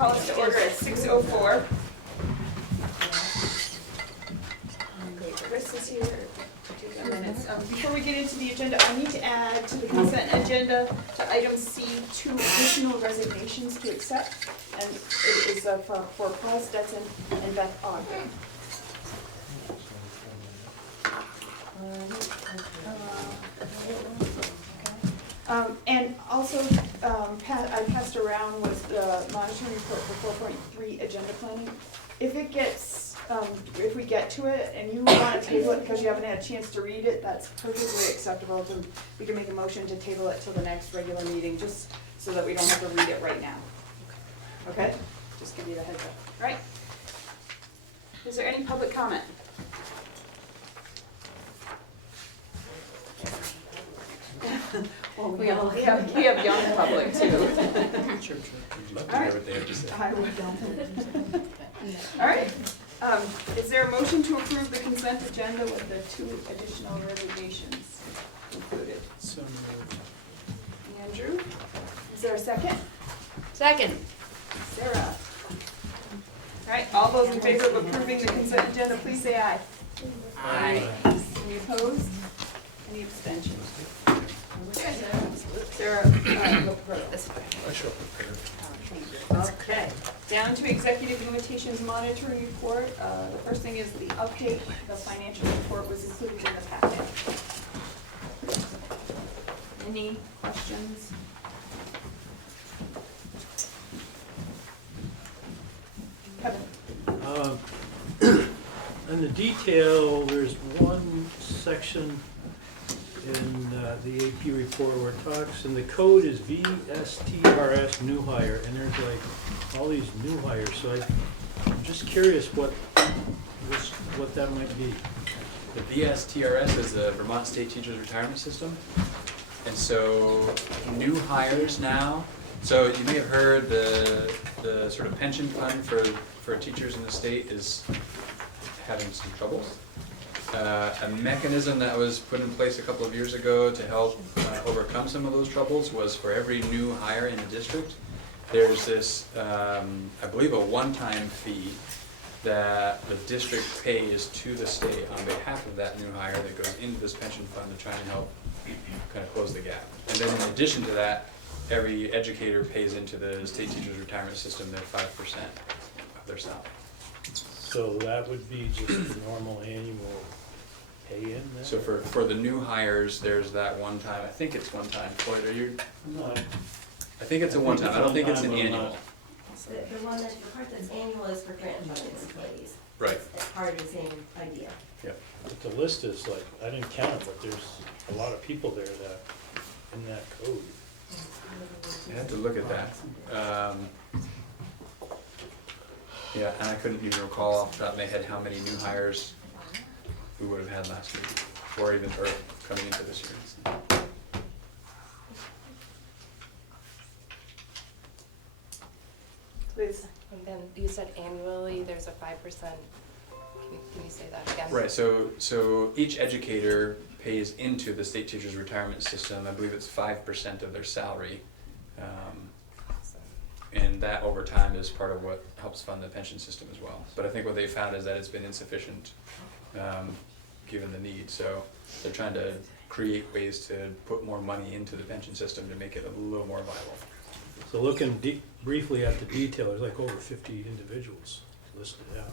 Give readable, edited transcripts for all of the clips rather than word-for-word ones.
call us to order at 6:04. Chris is here to do the minutes. Before we get into the agenda, I need to add to the consent agenda to item C 2 additional resignations to accept. And it is for Paul Stetson and Beth Ogden. And also, I passed around was the monitoring report for 4.3 agenda planning. If it gets, if we get to it and you want to table it because you haven't had a chance to read it, that's perfectly acceptable. We can make a motion to table it till the next regular meeting, just so that we don't have to read it right now. Okay? Just give you the heads up. All right. Is there any public comment? Well, we have young public too. Sure. Love to hear what they have to say. I will. All right. Is there a motion to approve the consent agenda with the 2 additional resignations included? So moved. Andrew, is there a second? Second. Sarah. All right, all those in favor of approving the consent agenda, please say aye. Aye. Any opposed? Any abstentions? Sarah, I show up prepared. okay. Down to executive limitations monitoring report. The first thing is the update. The financial report was included in the packet. Any questions? Kevin? In the detail, there's one section in the AP report where it talks, and the code is VSTRS new hire, and there's like all these new hires, so I'm just curious what that might be. The VSTRS is the Vermont State Teachers Retirement System. And so new hires now, so you may have heard the sort of pension fund for teachers in the state is having some troubles. A mechanism that was put in place a couple of years ago to help overcome some of those troubles was for every new hire in a district, there's this, I believe, a one-time fee that the district pays to the state on behalf of that new hire that goes into this pension fund to try and help kind of close the gap. And then in addition to that, every educator pays into the state teachers retirement system their 5% of their salary. So that would be just the normal annual pay in there? So for the new hires, there's that one time, I think it's one time. Floyd, are you? No. I think it's a one time. I don't think it's an annual. The part that's annual is for grant funded employees. Right. It's part of the same idea. Yeah. But the list is like, I didn't count it, but there's a lot of people there that, in that code. I have to look at that. Yeah, and I couldn't even recall off the top of my head how many new hires we would have had last year, or even coming into this year. Please. And then you said annually there's a 5%. Can you say that again? Right, so each educator pays into the state teachers retirement system, I believe it's 5% of their salary. And that over time is part of what helps fund the pension system as well. But I think what they found is that it's been insufficient given the need. So they're trying to create ways to put more money into the pension system to make it a little more viable. So looking briefly at the detail, there's like over 50 individuals listed out.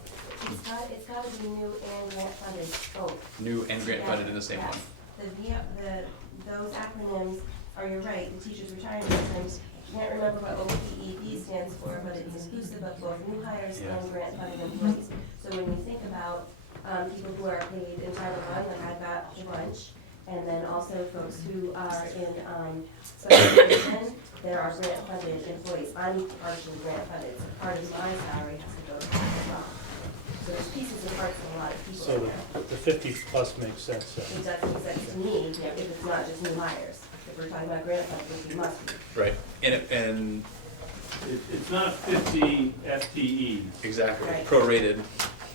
It's got to be new and grant funded both. New and grant funded in the same Yes. one. Those acronyms are, you're right, the teachers retirement systems. Can't remember what OPEB stands for, but it's inclusive of both new hires and grant funded employees. So when we think about people who are paid in Title I, like I got lunch, and then also folks who are in subsidization, there are grant funded employees. I'm partially grant funded, so part of my salary has to go to as well. So there's pieces and parts of a lot of people So in there. the 50 plus makes sense. It does make sense to me if it's not just new hires. If we're talking about grant funding, it must be. Right, and It's not 50 FTEs. exactly, Right. prorated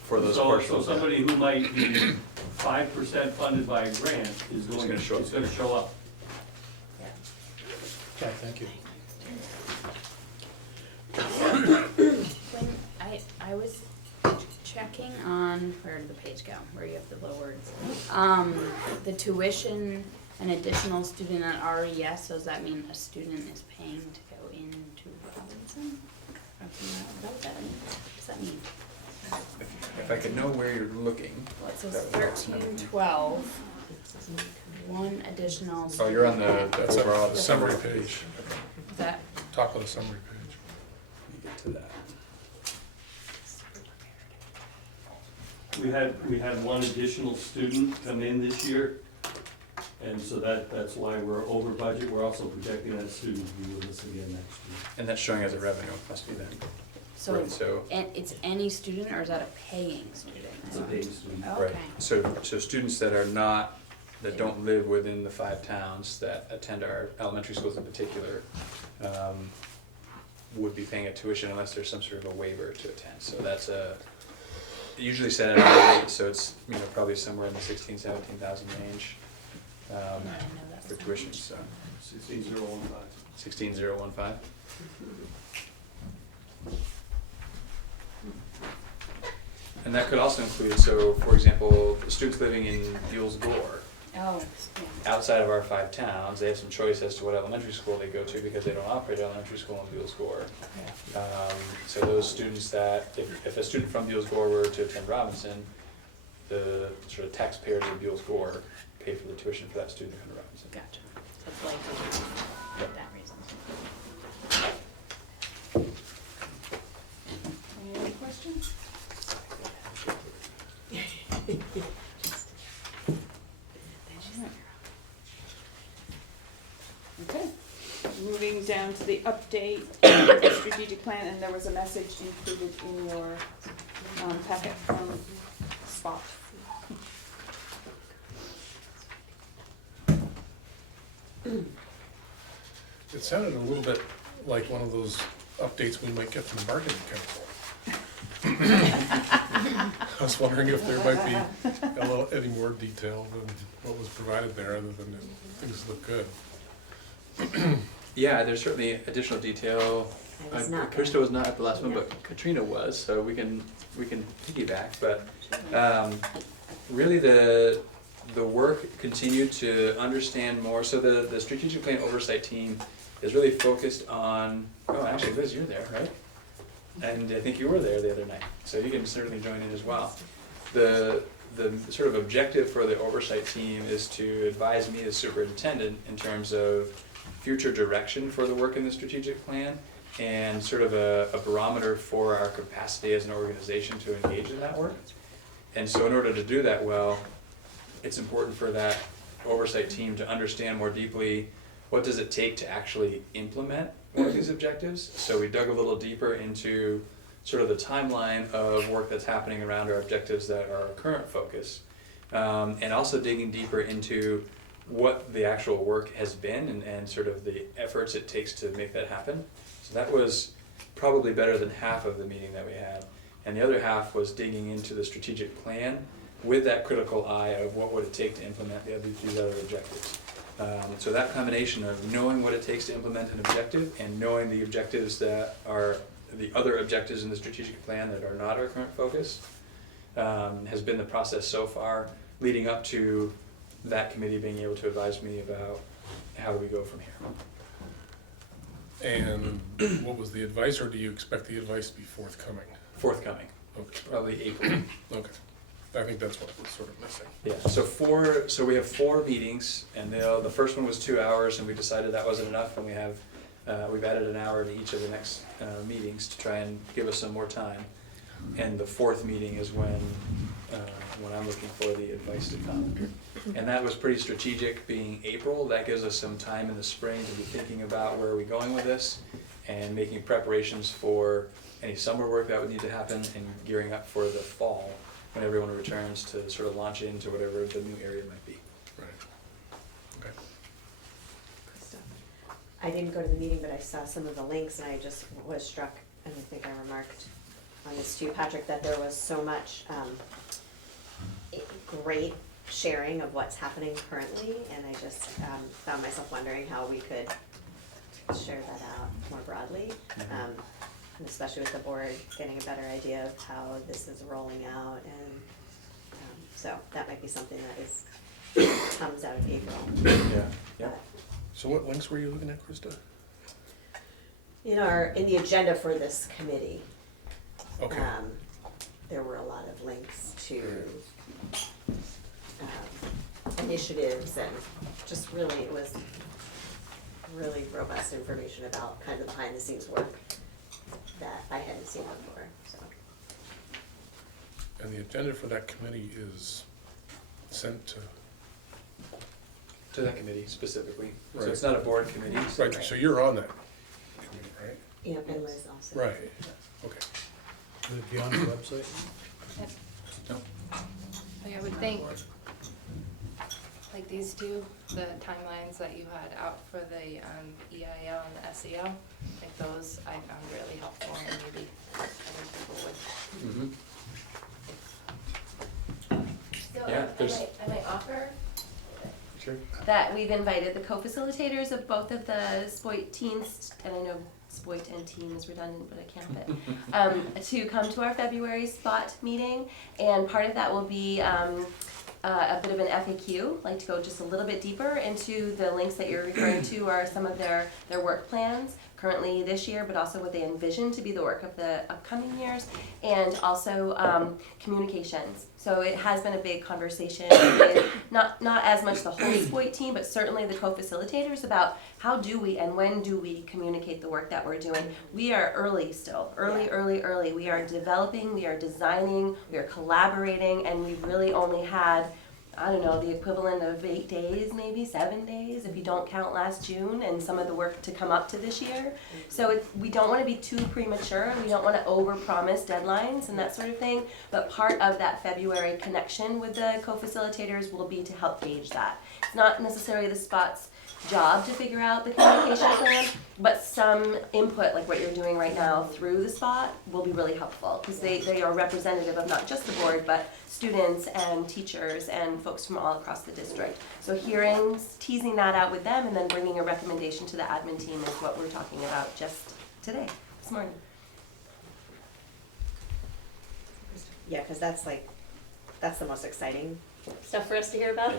for those So portions. somebody who might be 5% funded by a grant is going gonna show up. to show up. Yeah. Okay, thank you. tracking on, where did the page go, where you have the little words? The tuition, an additional student at RES, so does that mean a student is paying to go into Robinson? What does that mean? If I could know where you're looking. Well, it says that would help. 1312, one additional. Oh, you're on the That's overall. the summary page, Is that, top of the summary page. Let me get to that. We had one additional student come in this year, and so that's why we're over budget. We're also projecting that student to be with us again next year. And that's showing as a revenue, must be then. so, Right, so- and it's any student, or is that a paying student? It's a paid student. Okay. Right, so students that are not, that don't live within the 5 towns that attend our elementary schools in particular, would be paying a tuition unless there's some sort of a waiver to attend. So that's usually set at a rate, so it's, probably somewhere in the 17,000 range I didn't know that. for tuition, so 16015. 16015. And that could also include, so for example, students living in Buell's Gore, Oh, yeah. outside of our 5 towns, they have some choice as to what elementary school they go to because they don't operate elementary school in Buell's Gore. So those students that, if a student from Buell's Gore were to attend Robinson, the sort of taxpayers of Buell's Gore pay for the tuition for that student to come to Robinson. Gotcha. So it's like for that reason. Any other questions? Okay, moving down to the update of the strategic plan, and there was a message included in your packet from Spot. It sounded a little bit like one of those updates we might get from the marketing council. I was wondering if there might be any more detail than what was provided there, other than things look good. Yeah, there's certainly additional detail. I was not Krista there. was not at the last one, but Katrina was, so we can piggyback. But really, the work continued to understand more. So the strategic plan oversight team is really focused on. Oh, actually, Liz, you're there, right? And I think you were there the other night, so you can certainly join in as well. The sort of objective for the oversight team is to advise me as superintendent in terms of future direction for the work in the strategic plan and sort of a barometer for our capacity as an organization to engage in that work. And so in order to do that well, it's important for that oversight team to understand more deeply what does it take to actually implement one of these objectives. So we dug a little deeper into sort of the timeline of work that's happening around our objectives that are our current focus, and also digging deeper into what the actual work has been and sort of the efforts it takes to make that happen. So that was probably better than half of the meeting that we had. And the other half was digging into the strategic plan with that critical eye of what would it take to implement these other objectives. So that combination of knowing what it takes to implement an objective and knowing the objectives that are the other objectives in the strategic plan that are not our current focus has been the process so far, leading up to that committee being able to advise me about how do we go from here. And what was the advice, or do you expect the advice to be forthcoming? Forthcoming, Okay, probably April. okay. I think that's what was sort of missing. Yeah, so we have 4 meetings, and the first one was 2 hours, and we decided that wasn't enough, and we've added an hour to each of the next meetings to try and give us some more time. And the 4th meeting is when I'm looking for the advice to come. And that was pretty strategic, being April. That gives us some time in the spring to be thinking about where are we going with this and making preparations for any summer work that would need to happen and gearing up for the fall when everyone returns to sort of launch into whatever the new area might be. Right. Okay. I didn't go to the meeting, but I saw some of the links, and I just was struck, and I think I remarked on this to you, Patrick, that there was so much great sharing of what's happening currently, and I just found myself wondering how we could share that out more broadly. and especially with the board getting a better idea of how this is rolling out, and so that might be something that comes out of April. Yeah, yeah. So what links were you looking at, Krista? In the agenda for this committee, Okay. there were a lot of links to initiatives, and just really, it was really robust information about kind of behind the scenes work that I hadn't seen before, so. And the agenda for that committee is sent to, To that committee specifically. So Right. it's not a board committee. right, so you're on that committee, right? Yeah, and Liz also. Right, okay. Would it be on the website? No. Like I would think, like these two, the timelines that you had out for the EIL and the SEL, like those I found really helpful, and maybe other people would. Mm-hmm. So Yeah, I might offer Sure. that we've invited the co-facilitators of both of the SPOIT teams, and I know SPOIT and team is redundant, but I can't fit, to come to our February spot meeting, and part of that will be a bit of an FAQ, like to go just a little bit deeper into the links that you're referring to are some of their work plans currently this year, but also what they envision to be the work of the upcoming years, and also communications. So it has been a big conversation with not as much the whole SPOIT team, but certainly the co-facilitators about how do we and when do we communicate the work that we're doing. We are early still, early. We are developing, we are designing, we are collaborating, and we've really only had, I don't know, the equivalent of 8 days, maybe 7 days, if you don't count last June and some of the work to come up to this year. So we don't want to be too premature. We don't want to overpromise deadlines and that sort of thing. But part of that February connection with the co-facilitators will be to help gauge that. It's not necessarily the spot's job to figure out the communication plan, but some input, like what you're doing right now through the spot, will be really helpful, because they are representative of not just the board, but students and teachers and folks from all across the district. So hearings, teasing that out with them, and then bringing a recommendation to the admin team is what we're talking about just today, this morning. Yeah, because that's the most exciting stuff for us to hear about,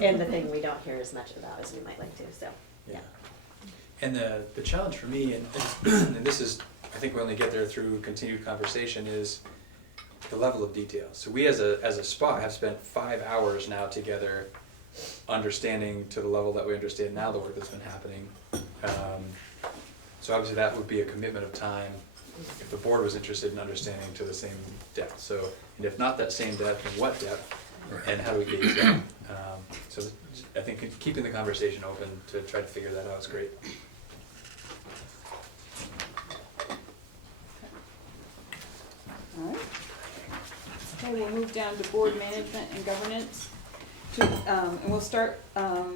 and the thing we don't hear as much about as we might like to, so, yeah. And the challenge for me, and this is, I think we only get there through continued conversation, is the level of detail. So we as a SPA have spent 5 hours now together understanding to the level that we understand now the work that's been happening. So obviously that would be a commitment of time if the board was interested in understanding to the same depth. So, and if not that same depth, then what depth? And how do we gauge that? So I think keeping the conversation open to try to figure that out is great. All right. Okay, we'll move down to board management and governance. And we'll start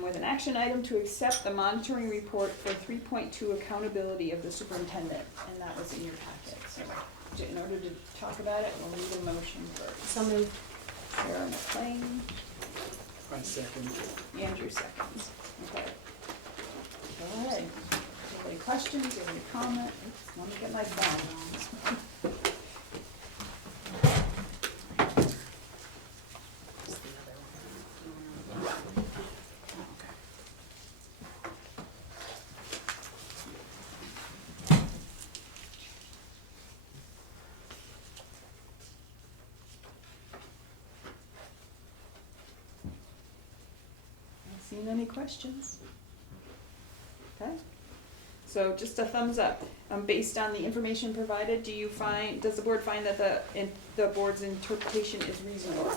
with an action item to accept the monitoring report for 3.2 accountability of the superintendent, and that was in your packet. So in order to talk about it, we'll need a motion first. So moved. Sarah McLean, I second. Andrew seconds. Okay. Go ahead. Do you have any questions, do you have any comment? Oops, let me get my phone. Seen any questions? Okay, so just a thumbs up. Based on the information provided, does the board find that the board's interpretation is reasonable?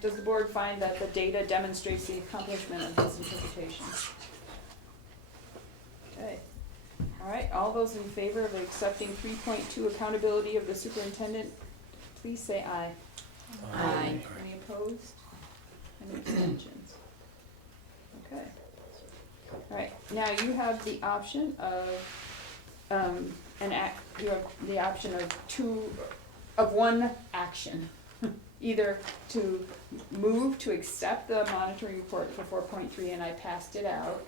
Does the board find that the data demonstrates the accomplishment of this interpretation? Okay, all right, all those in favor of accepting 3.2 accountability of the superintendent, please say aye. Aye. Any opposed? Any abstentions? Okay. All right, now you have the option of, you have the option of one action. Either to move to accept the monitoring report for 4.3, and I passed it out,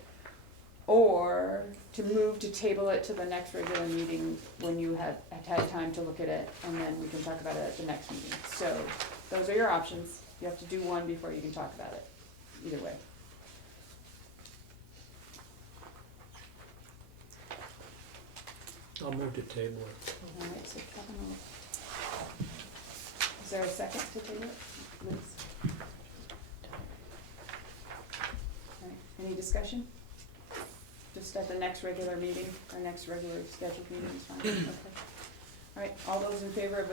or to move to table it to the next regular meeting when you have had time to look at it, and then we can talk about it at the next meeting. So those are your options. You have to do one before you can talk about it, either way. I'll move to table it. All right, so Kevin will. Is there a second to table it? Liz? All right, any discussion? Just at the next regular meeting, our next regular scheduled meeting is fine, okay. All right, all those in favor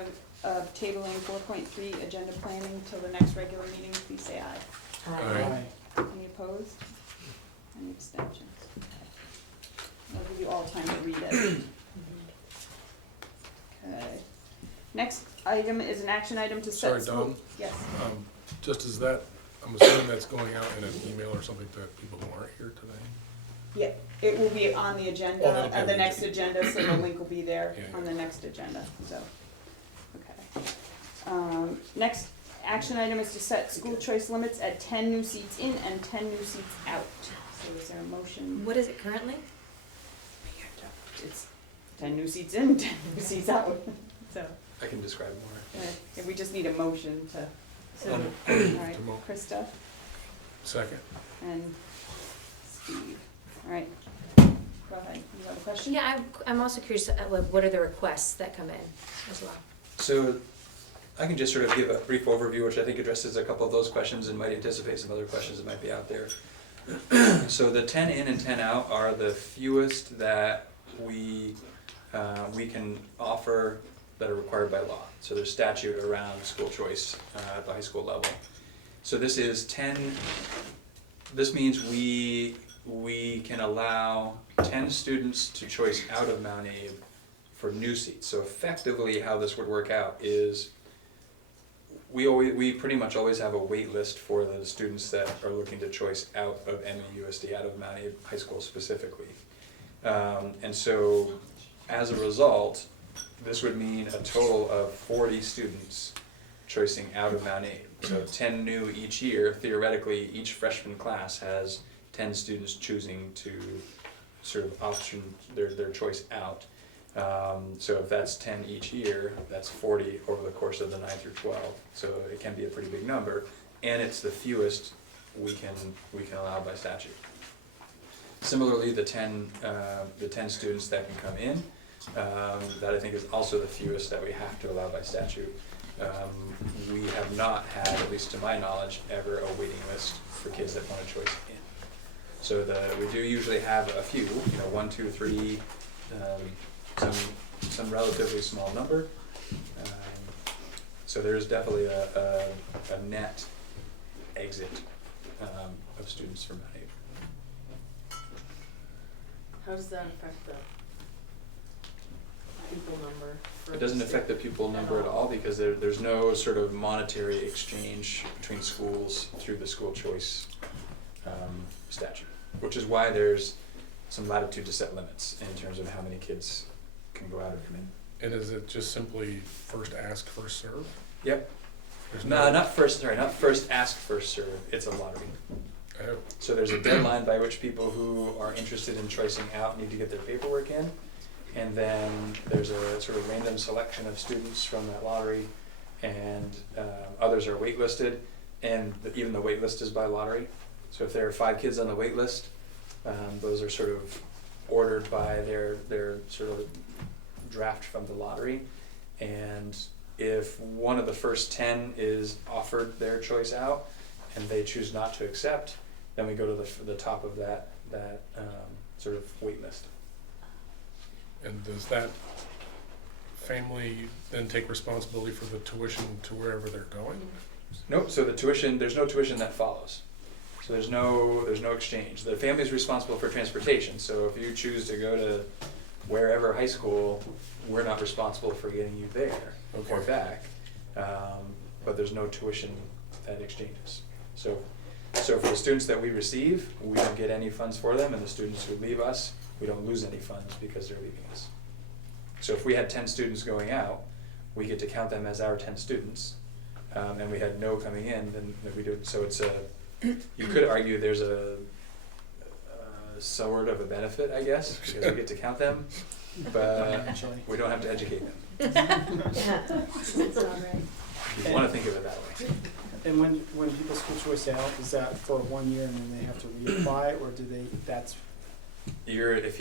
of tabling 4.3 agenda planning till the next regular meeting, please say aye. Aye. Any opposed? Any abstentions? I'll give you all time to read it. Okay. Next item is an action item to set. Sorry, Dawn. Yes. Just as that, I'm assuming that's going out in an email or something to people who aren't here today? Yeah, it will be on the agenda, Oh, that'll be at on the the next agenda, so the link will be there Yeah, on yeah. the next agenda, so, okay. Next action item is to set school choice limits at 10 new seats in and 10 new seats out. So is there a motion? What is it currently? It's 10 new seats in, 10 new seats out, so, I can describe more. if we just need a motion to, so, Um, all right, to mo- Krista Second. and Steve, all right. Go ahead, you have a question? Yeah, I'm also curious, like, what are the requests that come in as well? So I can just sort of give a brief overview, which I think addresses a couple of those questions and might anticipate some other questions that might be out there. So the 10 in and 10 out are the fewest that we can offer that are required by law. So there's statute around school choice at the high school level. So this is 10, this means we can allow 10 students to choice out of Mount Abe for new seats. So effectively how this would work out is we pretty much always have a wait list for the students that are looking to choice out of MAUSD, out of Mount Abe High School specifically. And so as a result, this would mean a total of 40 students choicing out of Mount Abe. So 10 new each year. Theoretically, each freshman class has 10 students choosing to sort of option their choice out. So if that's 10 each year, that's 40 over the course of the 9 through 12. So it can be a pretty big number, and it's the fewest we can allow by statute. Similarly, the 10 students that can come in, that I think is also the fewest that we have to allow by statute. We have not had, at least to my knowledge, ever a waiting list for kids that want a choice in. So we do usually have a few, 1, 2, 3, some relatively small number. So there's definitely a net exit of students from Mount Abe. How does that affect the pupil number? It doesn't affect the pupil number at all because there's no sort of monetary exchange between schools through the school choice statute, which is why there's some latitude to set limits in terms of how many kids can go out or come in. And is it just simply first ask, first serve? Yep. There's Not first ask, first serve. It's a lottery. Oh, So there's a deadline by which people who are interested in choicing out need to get their paperwork in. And then there's a sort of random selection of students from that lottery, and others are waitlisted, and even the wait list is by lottery. So if there are 5 kids on the wait list, those are sort of ordered by their sort of draft from the lottery. And if one of the first 10 is offered their choice out and they choose not to accept, then we go to the top of that sort of wait list. and does that family then take responsibility for the tuition to wherever they're going? Nope, so there's no tuition that follows. So there's no exchange. The family's responsible for transportation, so if you choose to go to wherever high school, we're not responsible for getting you there or back. But there's no tuition that exchanges. So for the students that we receive, we don't get any funds for them, and the students who leave us, we don't lose any funds because they're leaving us. So if we had 10 students going out, we get to count them as our 10 students, and we had no coming in, then we do. So it's you could argue there's a sort of a benefit, I guess, because we get to count them, but we don't have to educate them. It's all right. If you want to think of it that way. And when people school choice out, is that for 1 year and then they have to reapply, or do they, that's, If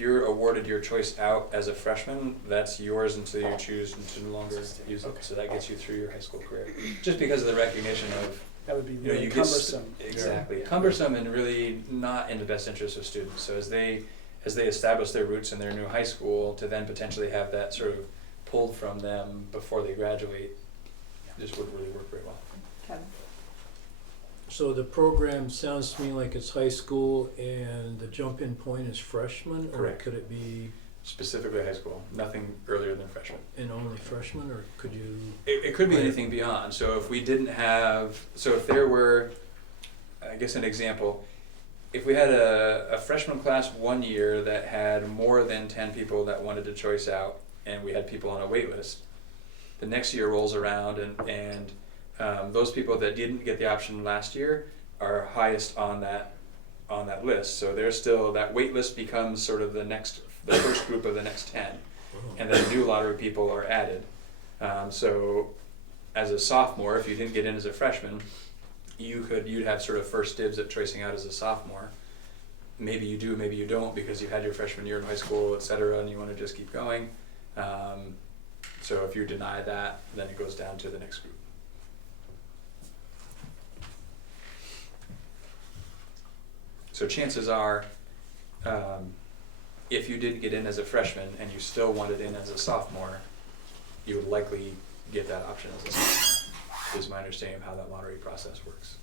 you're awarded your choice out as a freshman, that's yours until you choose to no longer use it. So that gets you through your high school career. Just because of the recognition of, that would be you know, really you cumbersome? exactly cumbersome and really not in the best interest of students. So as they establish their roots in their new high school, to then potentially have that sort of pulled from them before they graduate, just wouldn't really work very well. Kevin? So the program sounds to me like it's high school and the jump-in point is freshman? Correct. Or could it be Specifically high school, nothing earlier than freshman. in only freshman, or could you? It could be Right. anything beyond. So if we didn't have, so if there were, I guess an example, if we had a freshman class 1 year that had more than 10 people that wanted to choice out, and we had people on a wait list, the next year rolls around and those people that didn't get the option last year are highest on that list. So they're still, that wait list becomes sort of the first group of the next 10. And then new lottery people are added. So as a sophomore, if you didn't get in as a freshman, you'd have sort of first dibs at choicing out as a sophomore. Maybe you do, maybe you don't, because you had your freshman year in high school, et cetera, and you want to just keep going. So if you deny that, then it goes down to the next group. So chances are, if you didn't get in as a freshman and you still wanted in as a sophomore, you would likely get that option as a sophomore, is my understanding of how that lottery process works.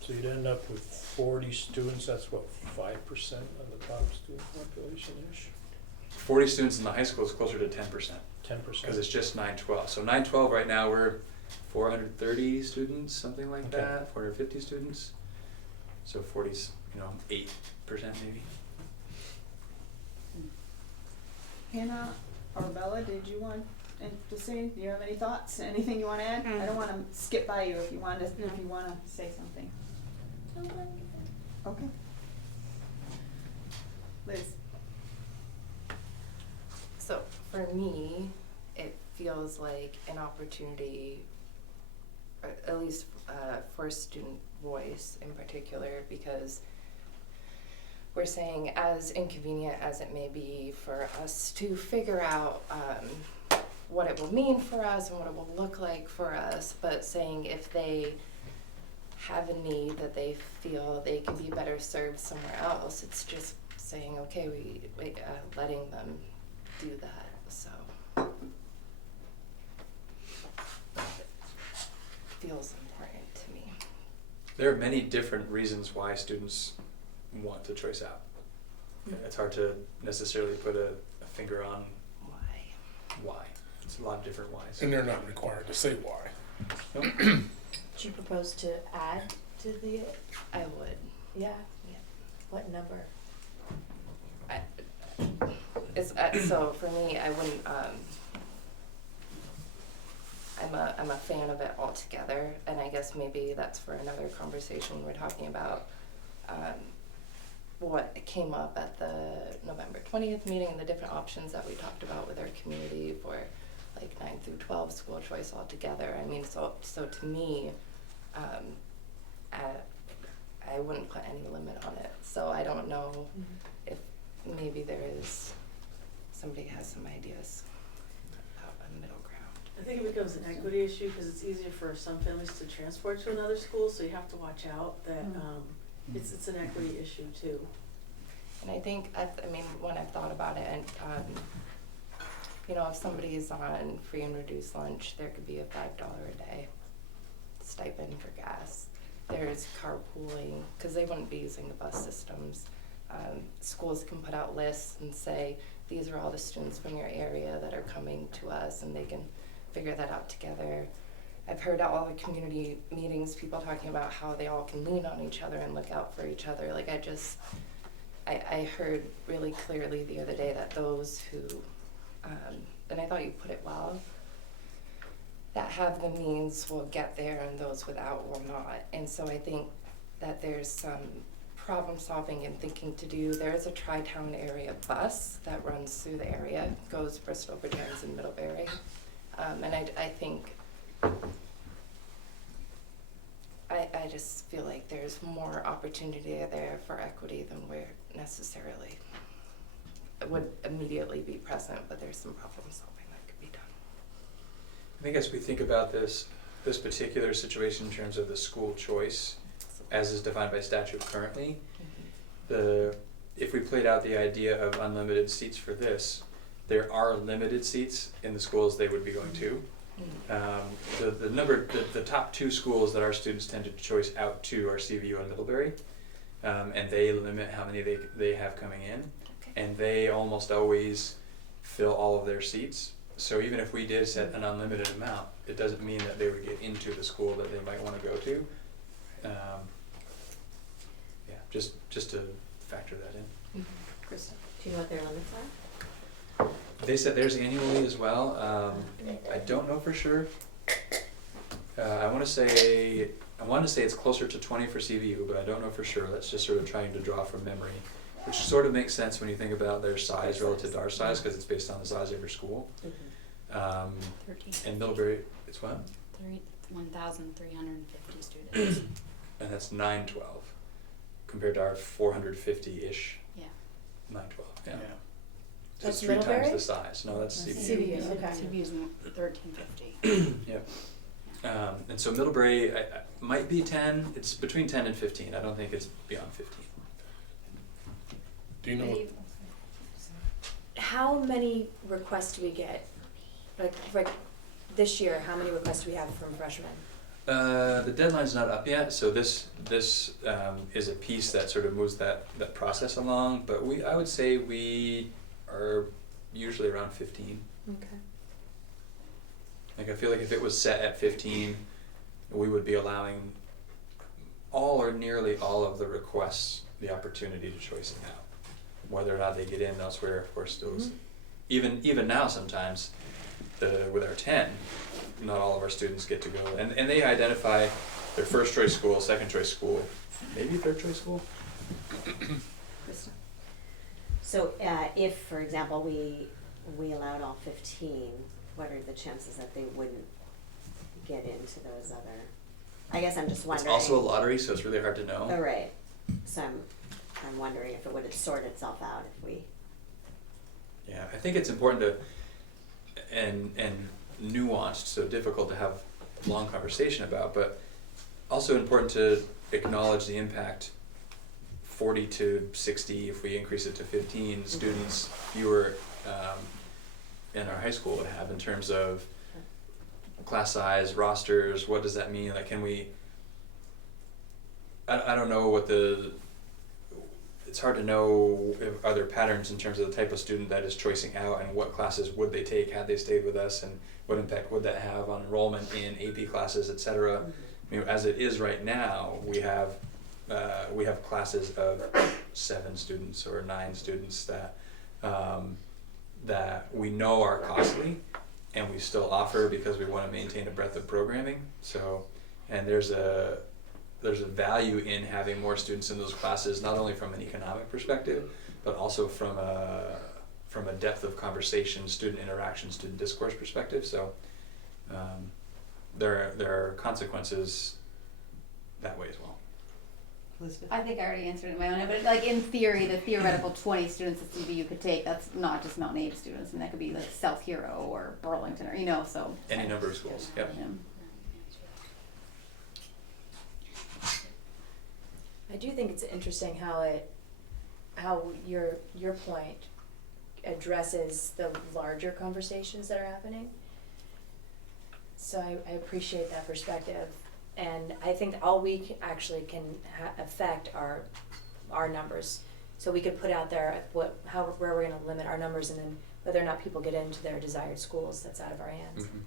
So you'd end up with 40 students, that's what, 5% of the top student population-ish? 40 students in the high school is closer to 10%, 10%? because it's just 912. So 912 right now, we're 430 students, something like Okay. that, 450 students. So 40's, 8% maybe. Hannah or Bella, did you want to say, do you have any thoughts, anything you want to add? I don't want to skip by you if you want to say something. Okay. Liz? So for me, it feels like an opportunity, or at least for student voice in particular, because we're saying, as inconvenient as it may be for us to figure out what it will mean for us and what it will look like for us, but saying if they have a need that they feel they can be better served somewhere else, it's just saying, okay, we letting them do that. So it feels important to me. There are many different reasons why students want to choice out. It's hard to necessarily put a finger on why. It's a lot of different whys. And they're not required to say why. Nope. Do you propose to add to the, I would. yeah? What number? So for me, I wouldn't. I'm a fan of it altogether, and I guess maybe that's for another conversation. We're talking about what came up at the November 20th meeting and the different options that we talked about with our community for like 9 through 12 school choice altogether. I mean, so to me, I wouldn't put any limit on it. So I don't know if maybe somebody has some ideas about a middle ground. I think it becomes an equity issue because it's easier for some families to transport to another school, so you have to watch out that it's an equity issue too. And I think, when I've thought about it, and if somebody is on free and reduced lunch, there could be a $5 a day stipend for gas. There's carpooling, because they wouldn't be using the bus systems. Schools can put out lists and say, these are all the students from your area that are coming to us, and they can figure that out together. I've heard at all the community meetings people talking about how they all can lean on each other and look out for each other. Like I heard really clearly the other day that those who, and I thought you put it well, that have the means will get there and those without will not. And so I think that there's some problem solving and thinking to do. There is a tri-town area bus that runs through the area, goes Bristol, Bridgewater, and Middlebury. And I think, I just feel like there's more opportunity there for equity than where necessarily would immediately be present, but there's some problem solving that could be done. I think as we think about this particular situation in terms of the school choice, as is defined by statute currently, if we played out the idea of unlimited seats for this, there are limited seats in the schools they would be going to. The top two schools that our students tend to choice out to are CVU and Middlebury, and they limit how many they have coming in, and they almost always fill all of their seats. So even if we did set an unlimited amount, it doesn't mean that they would get into the school that they might want to go to. Just to factor that in. Krista, do you know what their limits are? They set theirs annually as well. I don't know for sure. I want to say it's closer to 20 for CVU, but I don't know for sure. That's just sort of trying to draw from memory, which sort of makes sense when you think about their size relative to our size, because it's based on the size of your school. 13. And Middlebury, it's what? 1,350 students. And that's 912 compared to our 450-ish. Yeah. 912. Yeah. Yeah. So it's That's 3 times Middlebury? the size. No, that's CVU. CVU, okay. CVU's 1,350. Yep. And so Middlebury might be 10. It's between 10 and 15. I don't think it's beyond 15. Do you know what, How many requests do we get? Like this year, how many requests do we have from freshmen? The deadline's not up yet, so this is a piece that sort of moves that process along. But I would say we are usually around 15. Okay. Like, I feel like if it was set at 15, we would be allowing all or nearly all of the requests the opportunity to choice it out. Whether or not they get in elsewhere, of course, still is. Even now, sometimes with our 10, not all of our students get to go, and they identify their first choice school, second choice school, maybe third choice school. Krista? So if, for example, we allowed all 15, what are the chances that they wouldn't get into those other? I guess I'm just wondering. It's also a lottery, so it's really hard to know. Oh, right. So I'm wondering if it would sort itself out if we. Yeah, I think it's important to and nuanced, so difficult to have long conversation about, but also important to acknowledge the impact 40 to 60, if we increase it to 15 students fewer in our high school would have in terms of class size, rosters. What does that mean? Like, can we, I don't know what it's hard to know are there patterns in terms of the type of student that is choicing out, and what classes would they take had they stayed with us, and what impact would that have on enrollment in AP classes, et cetera. I mean, as it is right now, we have classes of 7 students or 9 students that we know are costly, and we still offer because we want to maintain a breadth of programming. So, and there's a value in having more students in those classes, not only from an economic perspective, but also from a depth of conversation, student interaction, student discourse perspective. So there are consequences that way as well. I think I already answered it in my own, but like in theory, the theoretical 20 students that CVU could take, that's not just Mountain Aid students, and that could be like South Hero or Burlington, or so. Any number of schools, yep. Yeah. I do think it's interesting how your point addresses the larger conversations that are happening. So I appreciate that perspective, and I think all we actually can affect are our numbers. So we could put out there where we're going to limit our numbers, and then whether or not people get into their desired schools, that's out of our hands. Mm-hmm.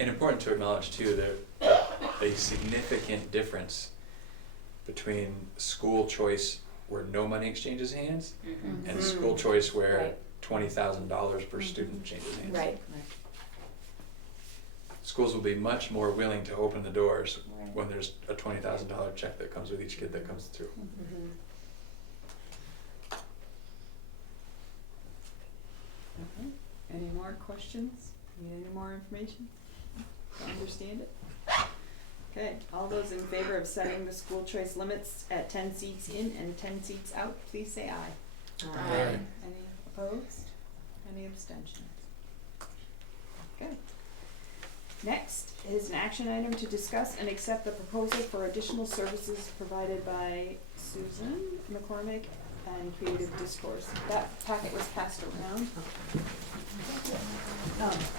And important to acknowledge too that a significant difference between school choice where no money exchanges hands and school choice where $20,000 per student changes hands. Right. schools will be much more willing to open the doors when there's a $20,000 check that comes with each kid that comes through. Mm-hmm. Okay. Any more questions? Need any more information? To understand it? Okay, all those in favor of setting the school choice limits at 10 seats in and 10 seats out, please say aye. Aye. Any opposed? Any abstentions? Okay. Next is an action item to discuss and accept the proposal for additional services provided by Susan McCormick and Creative Discourse. That packet was passed around.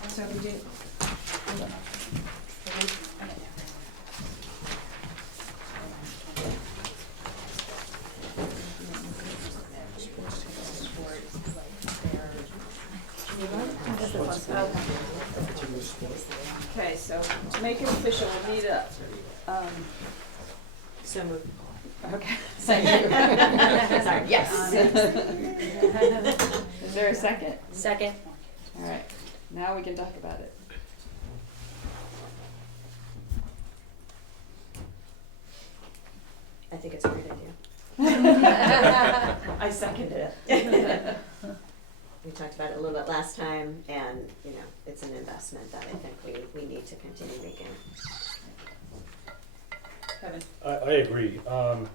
So we did. Okay, so to make it official, we'll need a, So moved. okay. Sorry, yes. Is there a second? Second. All right, now we can talk about it. I think it's a great idea. I seconded it. We talked about it a little bit last time, and, you know, it's an investment that I think we need to continue making. Kevin? I agree. I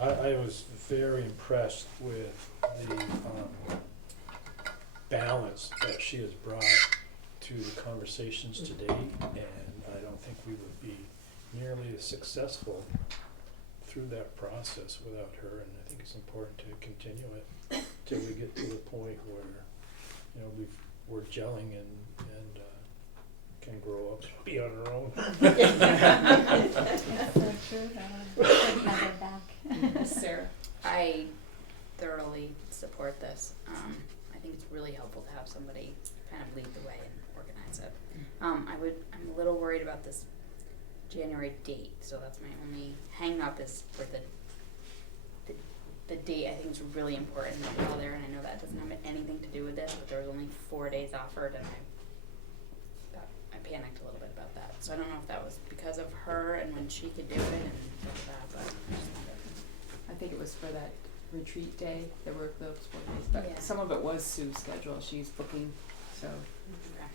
was very impressed with the balance that she has brought to the conversations today, and I don't think we would be nearly as successful through that process without her, and I think it's important to continue it till we get to the point where, you know, we're gelling and can grow up and be on our own. Sarah? I thoroughly support this. I think it's really helpful to have somebody kind of lead the way and organize it. I'm a little worried about this January date, so that's my only hang up is for the date. I think it's really important that we're all there, and I know that doesn't have anything to do with this, but there was only 4 days offered, and I panicked a little bit about that. So I don't know if that was because of her and when she could do it and stuff like that, but I just wanted I think it was for that retreat day, there were those 4 days, but Yeah. some of it was Sue's schedule, she's booking, so.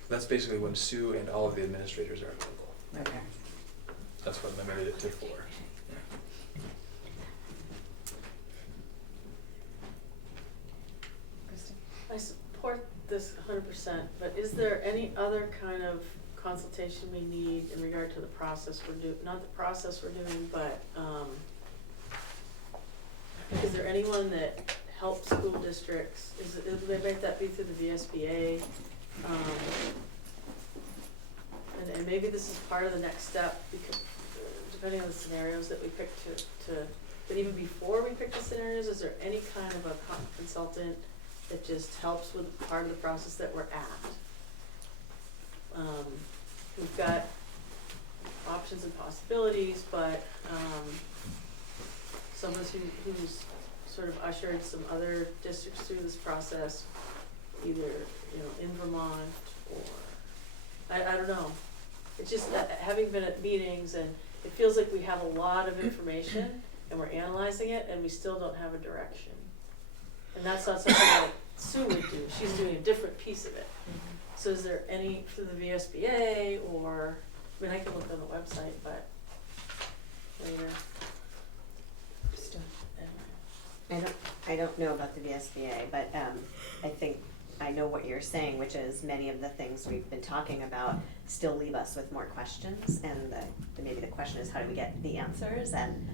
That's basically when Sue and all of the administrators are available. Okay. That's what limited it to 4. Kristen? I support this 100%, but is there any other kind of consultation we need in regard to the process we're doing, not the process we're doing, but, is there anyone that helps school districts? They might that be through the Vsba? And maybe this is part of the next step, because depending on the scenarios that we pick but even before we pick the scenarios, is there any kind of a consultant that just helps with part of the process that we're at? We've got options and possibilities, but someone who's sort of ushered some other districts through this process, either, you know, in Vermont or, I don't know. It's just having been at meetings, and it feels like we have a lot of information and we're analyzing it and we still don't have a direction. And that's not something that Sue would do. She's doing a different piece of it. So is there any through the VSBA, or, I mean, I can look on the website, but later. I don't know about the VSBA, but I think I know what you're saying, which is many of the things we've been talking about still leave us with more questions, and maybe the question is, how do we get the answers? And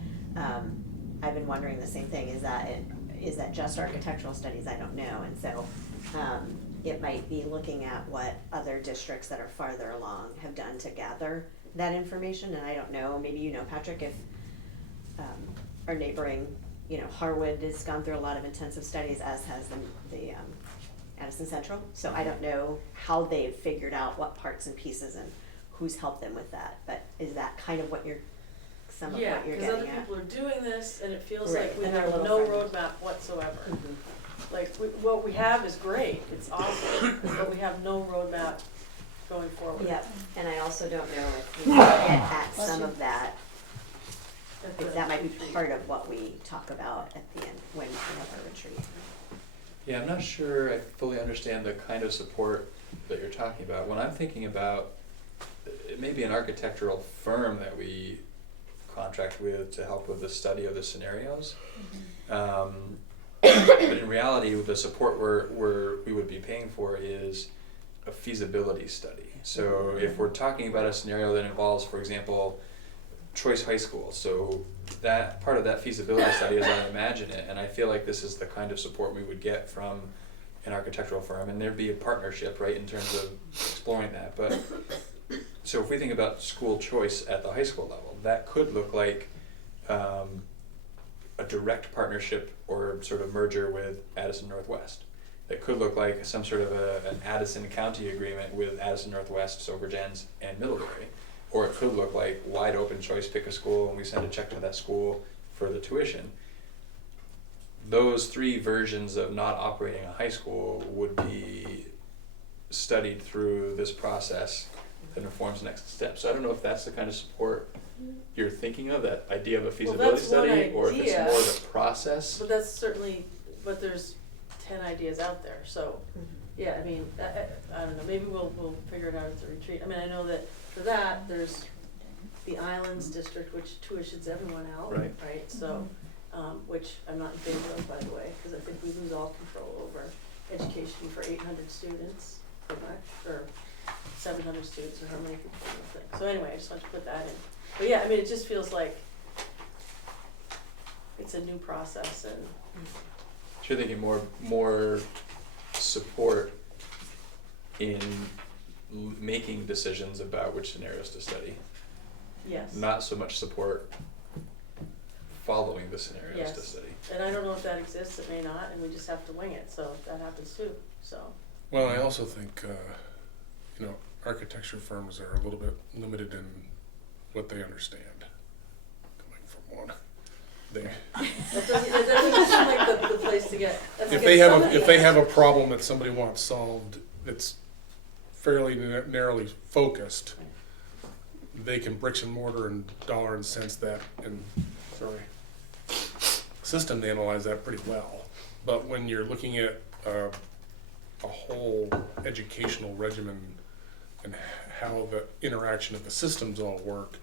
I've been wondering the same thing. Is that just architectural studies? I don't know. And so it might be looking at what other districts that are farther along have done to gather that information. And I don't know, maybe you know, Patrick, if our neighboring, you know, Harwood has gone through a lot of intensive studies, as has the Addison Central. So I don't know how they've figured out what parts and pieces and who's helped them with that. But is that kind of what some of what you're getting at? Yeah, because other people are doing this, and it feels Right, like we and they're have a little no farther. roadmap whatsoever. Like, what we have is great, it's awesome, but we have no roadmap going forward. Yep, and I also don't know if we get at some of that, if that might be part of what we talk about at the end when we have our retreat. Yeah, I'm not sure I fully understand the kind of support that you're talking about. When I'm thinking about, it may be an architectural firm that we contract with to help with the study of the scenarios. But in reality, the support we would be paying for is a feasibility study. So if we're talking about a scenario that involves, for example, Choice High School, so that part of that feasibility study is I imagine it, and I feel like this is the kind of support we would get from an architectural firm, and there'd be a partnership, right, in terms of exploring that. But so if we think about school choice at the high school level, that could look like a direct partnership or sort of merger with Addison Northwest. That could look like some sort of an Addison County agreement with Addison Northwest, Sobergens, and Middlebury. Or it could look like wide open choice, pick a school, and we send a check to that school for the tuition. Those three versions of not operating a high school would be studied through this process that informs next steps. So I don't know if that's the kind of support you're thinking of, that idea of a feasibility that's one study, or if it's idea. more the process. But that's certainly, but there's 10 ideas out there, so, yeah, I mean, I don't know, maybe we'll figure it out at the retreat. I mean, I know that for that, there's the Islands District, which tuitions everyone out, Right. right? So, which I'm not in favor of, by the way, because I think we lose all control over education for 800 students, pretty much, or 700 students, or how many people in the thing. So anyway, I just want to put that in. But yeah, I mean, it just feels like it's a new process, and So you're thinking more support in making decisions about which scenarios to study, yes. not so much support following the scenarios Yes. to study. And I don't know if that exists, it may not, and we just have to wing it, so that happens too, so. Well, I also think, architecture firms are a little bit limited in what they understand, coming from one. It doesn't seem like the place to get, if they have a problem that somebody wants solved, that's fairly narrowly focused, they can bricks and mortar and dollar and cents that and system to analyze that pretty well. But when you're looking at a whole educational regimen and how the interaction of the systems all work,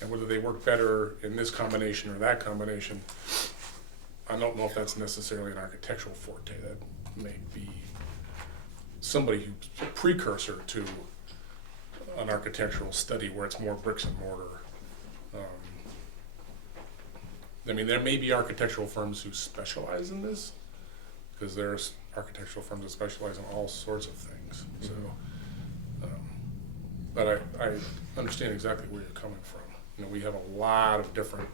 and whether they work better in this combination or that combination, I don't know if that's necessarily an architectural forte. That may be somebody who's a precursor to an architectural study where it's more bricks and mortar. I mean, there may be architectural firms who specialize in this, because there's architectural firms that specialize in all sorts of things. So, but I understand exactly where you're coming from. We have a lot of different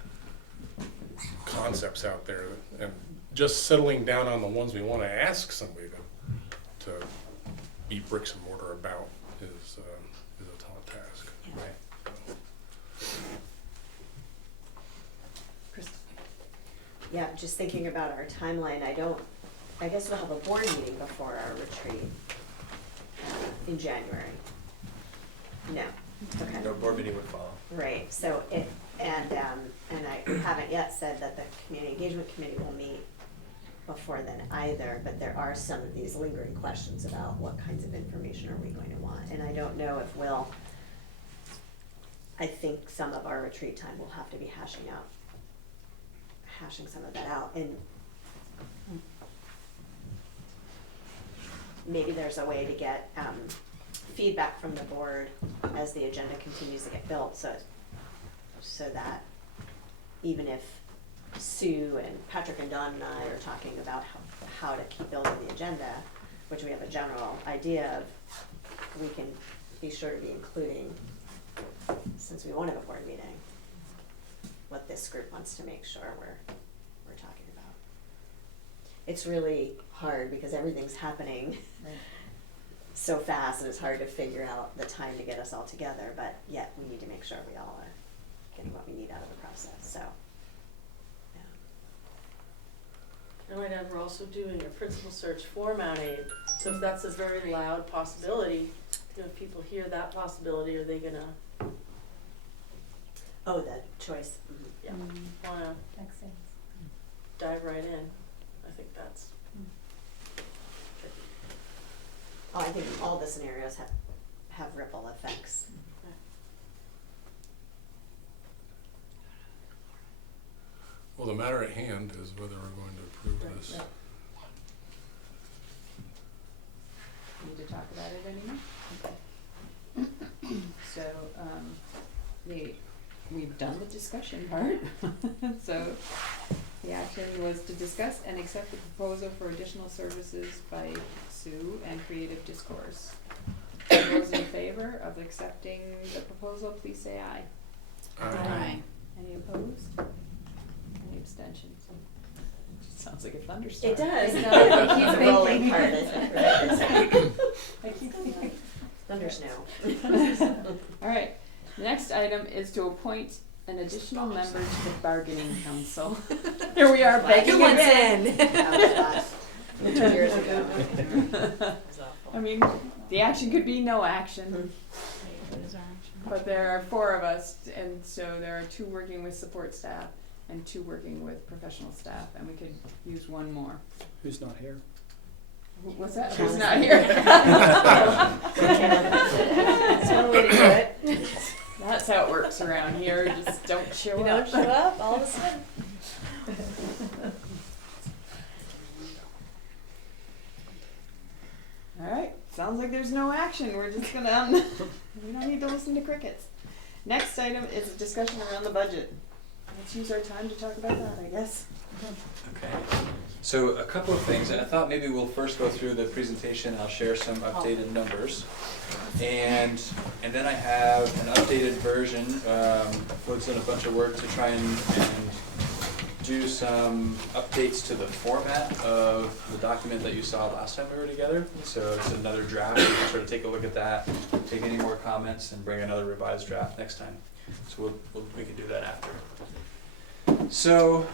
concepts out there, and just settling down on the ones we want to ask somebody to be bricks and mortar about is a tall task. Yeah. Right. Yeah, just thinking about our timeline, I guess we'll have a board meeting before our retreat in January. No, okay. No board meeting would follow. Right, so and I haven't yet said that the community engagement committee will meet before then either, but there are some of these lingering questions about what kinds of information are we going to want, and I don't know if I think some of our retreat time will have to be hashing some of that out, and maybe there's a way to get feedback from the board as the agenda continues to get built, so that even if Sue and Patrick and Don and I are talking about how to keep building the agenda, which we have a general idea of, we can be sure to be including, since we won't have a board meeting, what this group wants to make sure we're talking about. It's really hard because everything's happening so fast, and it's hard to figure out the time to get us all together, but yet we need to make sure we all are getting what we need out of the process, so. I might add, we're also doing a principal search format aid, so if that's a very loud possibility, if people hear that possibility, are they gonna, Oh, the choice. Mhm. yeah, Mm, wanna makes sense. dive right in? I think that's, Oh, I think all the scenarios have ripple effects. Well, the matter at hand is whether we're going to approve this. Right. Need to talk about it anymore? Okay. So, we've done the discussion part. So, the action was to discuss and accept the proposal for additional services by Sue and Creative Discourse. All those in favor of accepting the proposal, please say aye. Aye. Any opposed? Any abstentions? Sounds like a thunderstorm. It does. It does. I keep It's a rolling thinking. part, isn't it? I keep thinking. Thunder snow. All right, the next item is to appoint an additional member to the bargaining council. Here we are begging it in. That was 2 years ago. I mean, the action could be no action, What is our action? but there are 4 of us, and so there are 2 working with support staff and 2 working with professional staff, and we could use 1 more. Who's not here? What's that? Who's not here? That's one way to do it. That's how it works around here, just don't show You up. don't show up, all of a sudden. Alright, sounds like there's no action, we're just gonna, we don't need to listen to crickets. Next item is a discussion around the budget. Let's use our time to talk about that, I guess. Okay, so a couple of things, and I thought maybe we'll first go through the presentation, I'll share some updated numbers. And then I have an updated version, puts in a bunch of work to try and do some updates to the format of the document that you saw last time we were together. So it's another draft, you can sort of take a look at that, take any more comments, and bring another revised draft next time. So we can do that after. So,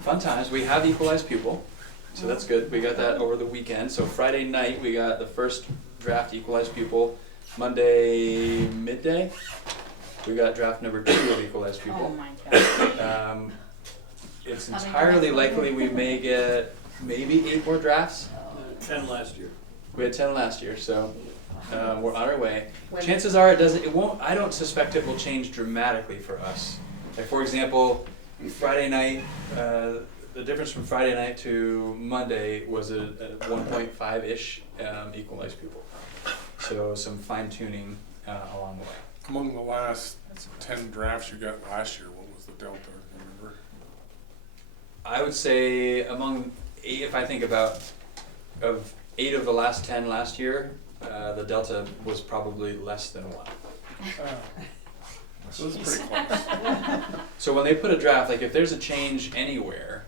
fun times, we have equalized pupil, so that's good. We got that over the weekend. So Friday night, we got the first draft equalized pupil. Monday midday, we got draft number 2 of equalized Oh pupil. my god. It's entirely likely we may get maybe 8 more drafts. 10 last year. We had 10 last year, so we're on our way. Chances are it won't, I don't suspect it will change dramatically for us. Like for example, Friday night, the difference from Friday night to Monday was a 1.5-ish equalized pupil. So some fine tuning along the way. Among the last 10 drafts you got last year, what was the delta, remember? I would say among 8, if I think about, of 8 of the last 10 last year, the delta was probably less than 1. So it's pretty close. So when they put a draft, like if there's a change anywhere,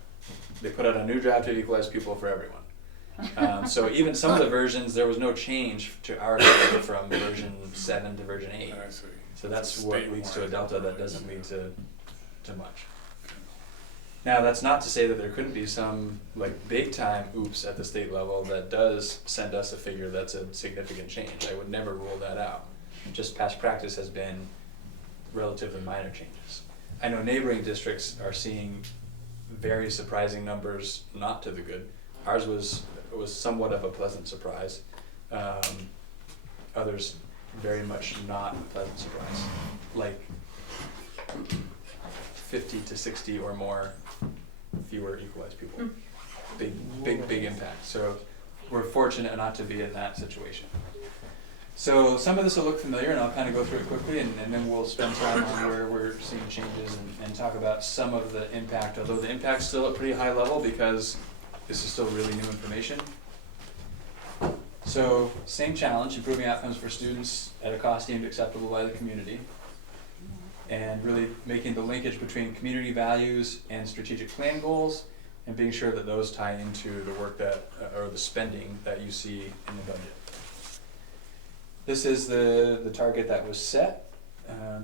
they put out a new draft of equalized pupil for everyone. So even some of the versions, there was no change to our delta from version 7 to version 8. I see. So that's It's what leads to a statewide. delta that doesn't lead to much. Now, that's not to say that there couldn't be some like big time oops at the state level that does send us a figure that's a significant change. I would never rule that out. Just past practice has been relatively minor changes. I know neighboring districts are seeing very surprising numbers, not to the good. Ours was somewhat of a pleasant surprise. Others very much not a pleasant surprise, like 50 to 60 or more fewer equalized people. Big impact. So we're fortunate not to be in that situation. So some of this will look familiar, and I'll kind of go through it quickly, and then we'll spend time on where we're seeing changes and talk about some of the impact, although the impact's still at pretty high level because this is still really new information. So same challenge, improving outcomes for students at a cost deemed acceptable by the community, and really making the linkage between community values and strategic plan goals, and being sure that those tie into the work that, or the spending that you see in the budget. This is the target that was set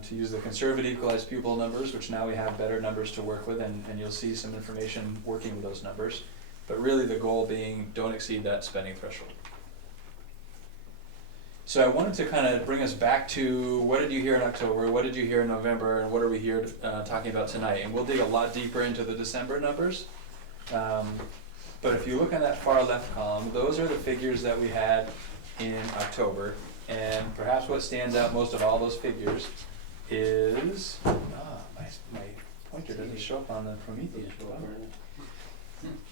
to use the conservative equalized pupil numbers, which now we have better numbers to work with, and you'll see some information working with those numbers. But really the goal being don't exceed that spending threshold. So I wanted to kind of bring us back to what did you hear in October, what did you hear in November, and what are we here talking about tonight? And we'll dig a lot deeper into the December numbers. But if you look on that far left column, those are the figures that we had in October. And perhaps what stands out most of all those figures is, my pointer doesn't show up on the Promethean.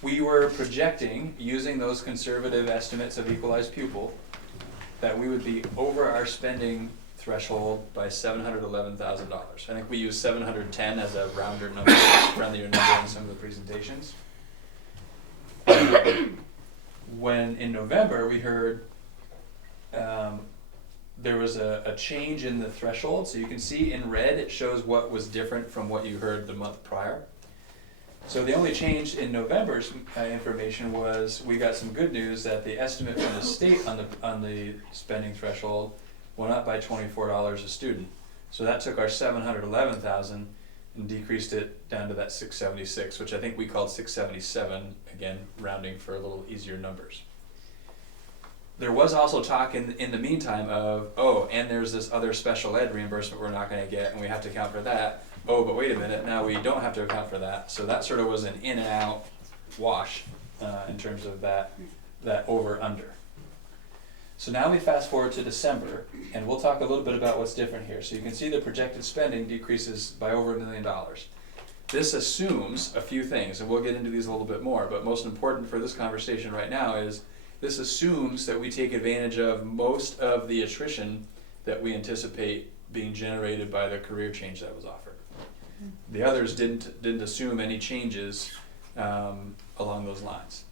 We were projecting, using those conservative estimates of equalized pupil, that we would be over our spending threshold by $711,000. I think we used 710 as a roundier number in some of the presentations. When in November we heard there was a change in the threshold. So you can see in red it shows what was different from what you heard the month prior. So the only change in November's information was we got some good news that the estimate from the state on the spending threshold went up by $24 a student. So that took our $711,000 and decreased it down to that $676, which I think we called $677, again rounding for a little easier numbers. There was also talk in the meantime of, oh, and there's this other special ed reimbursement we're not going to get, and we have to account for that. Oh, but wait a minute, now we don't have to account for that. So that sort of was an in and out wash in terms of that over-under. So now we fast forward to December, and we'll talk a little bit about what's different here. So you can see the projected spending decreases by over $1 million. This assumes a few things, and we'll get into these a little bit more, but most important for this conversation right now is this assumes that we take advantage of most of the attrition that we anticipate being generated by the career change that was offered. The others didn't assume any changes along those lines.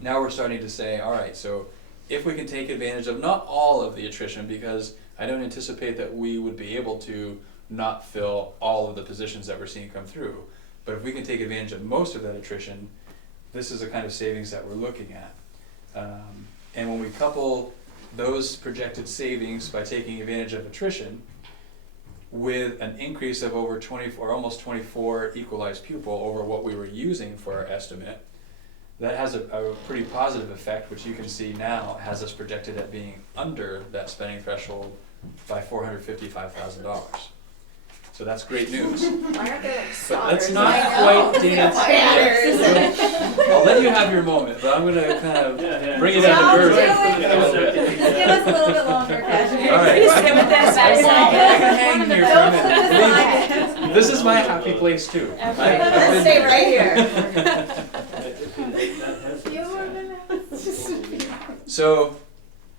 Now we're starting to say, all right, so if we can take advantage of not all of the attrition, because I don't anticipate that we would be able to not fill all of the positions that we're seeing come through, but if we can take advantage of most of that attrition, this is the kind of savings that we're looking at. And when we couple those projected savings by taking advantage of attrition with an increase of over 24, almost 24 equalized pupil over what we were using for our estimate, that has a pretty positive effect, which you can see now has us projected at being under that spending threshold by $455,000. So that's great news. Why aren't there like But let's stars? not quite dance. I'll let you have your moment, but I'm going to kind of bring it down to earth. Give us a little bit longer, Cash. All right. Stay with this. I can hang here for a minute. This is my happy place too. Let's stay right here. So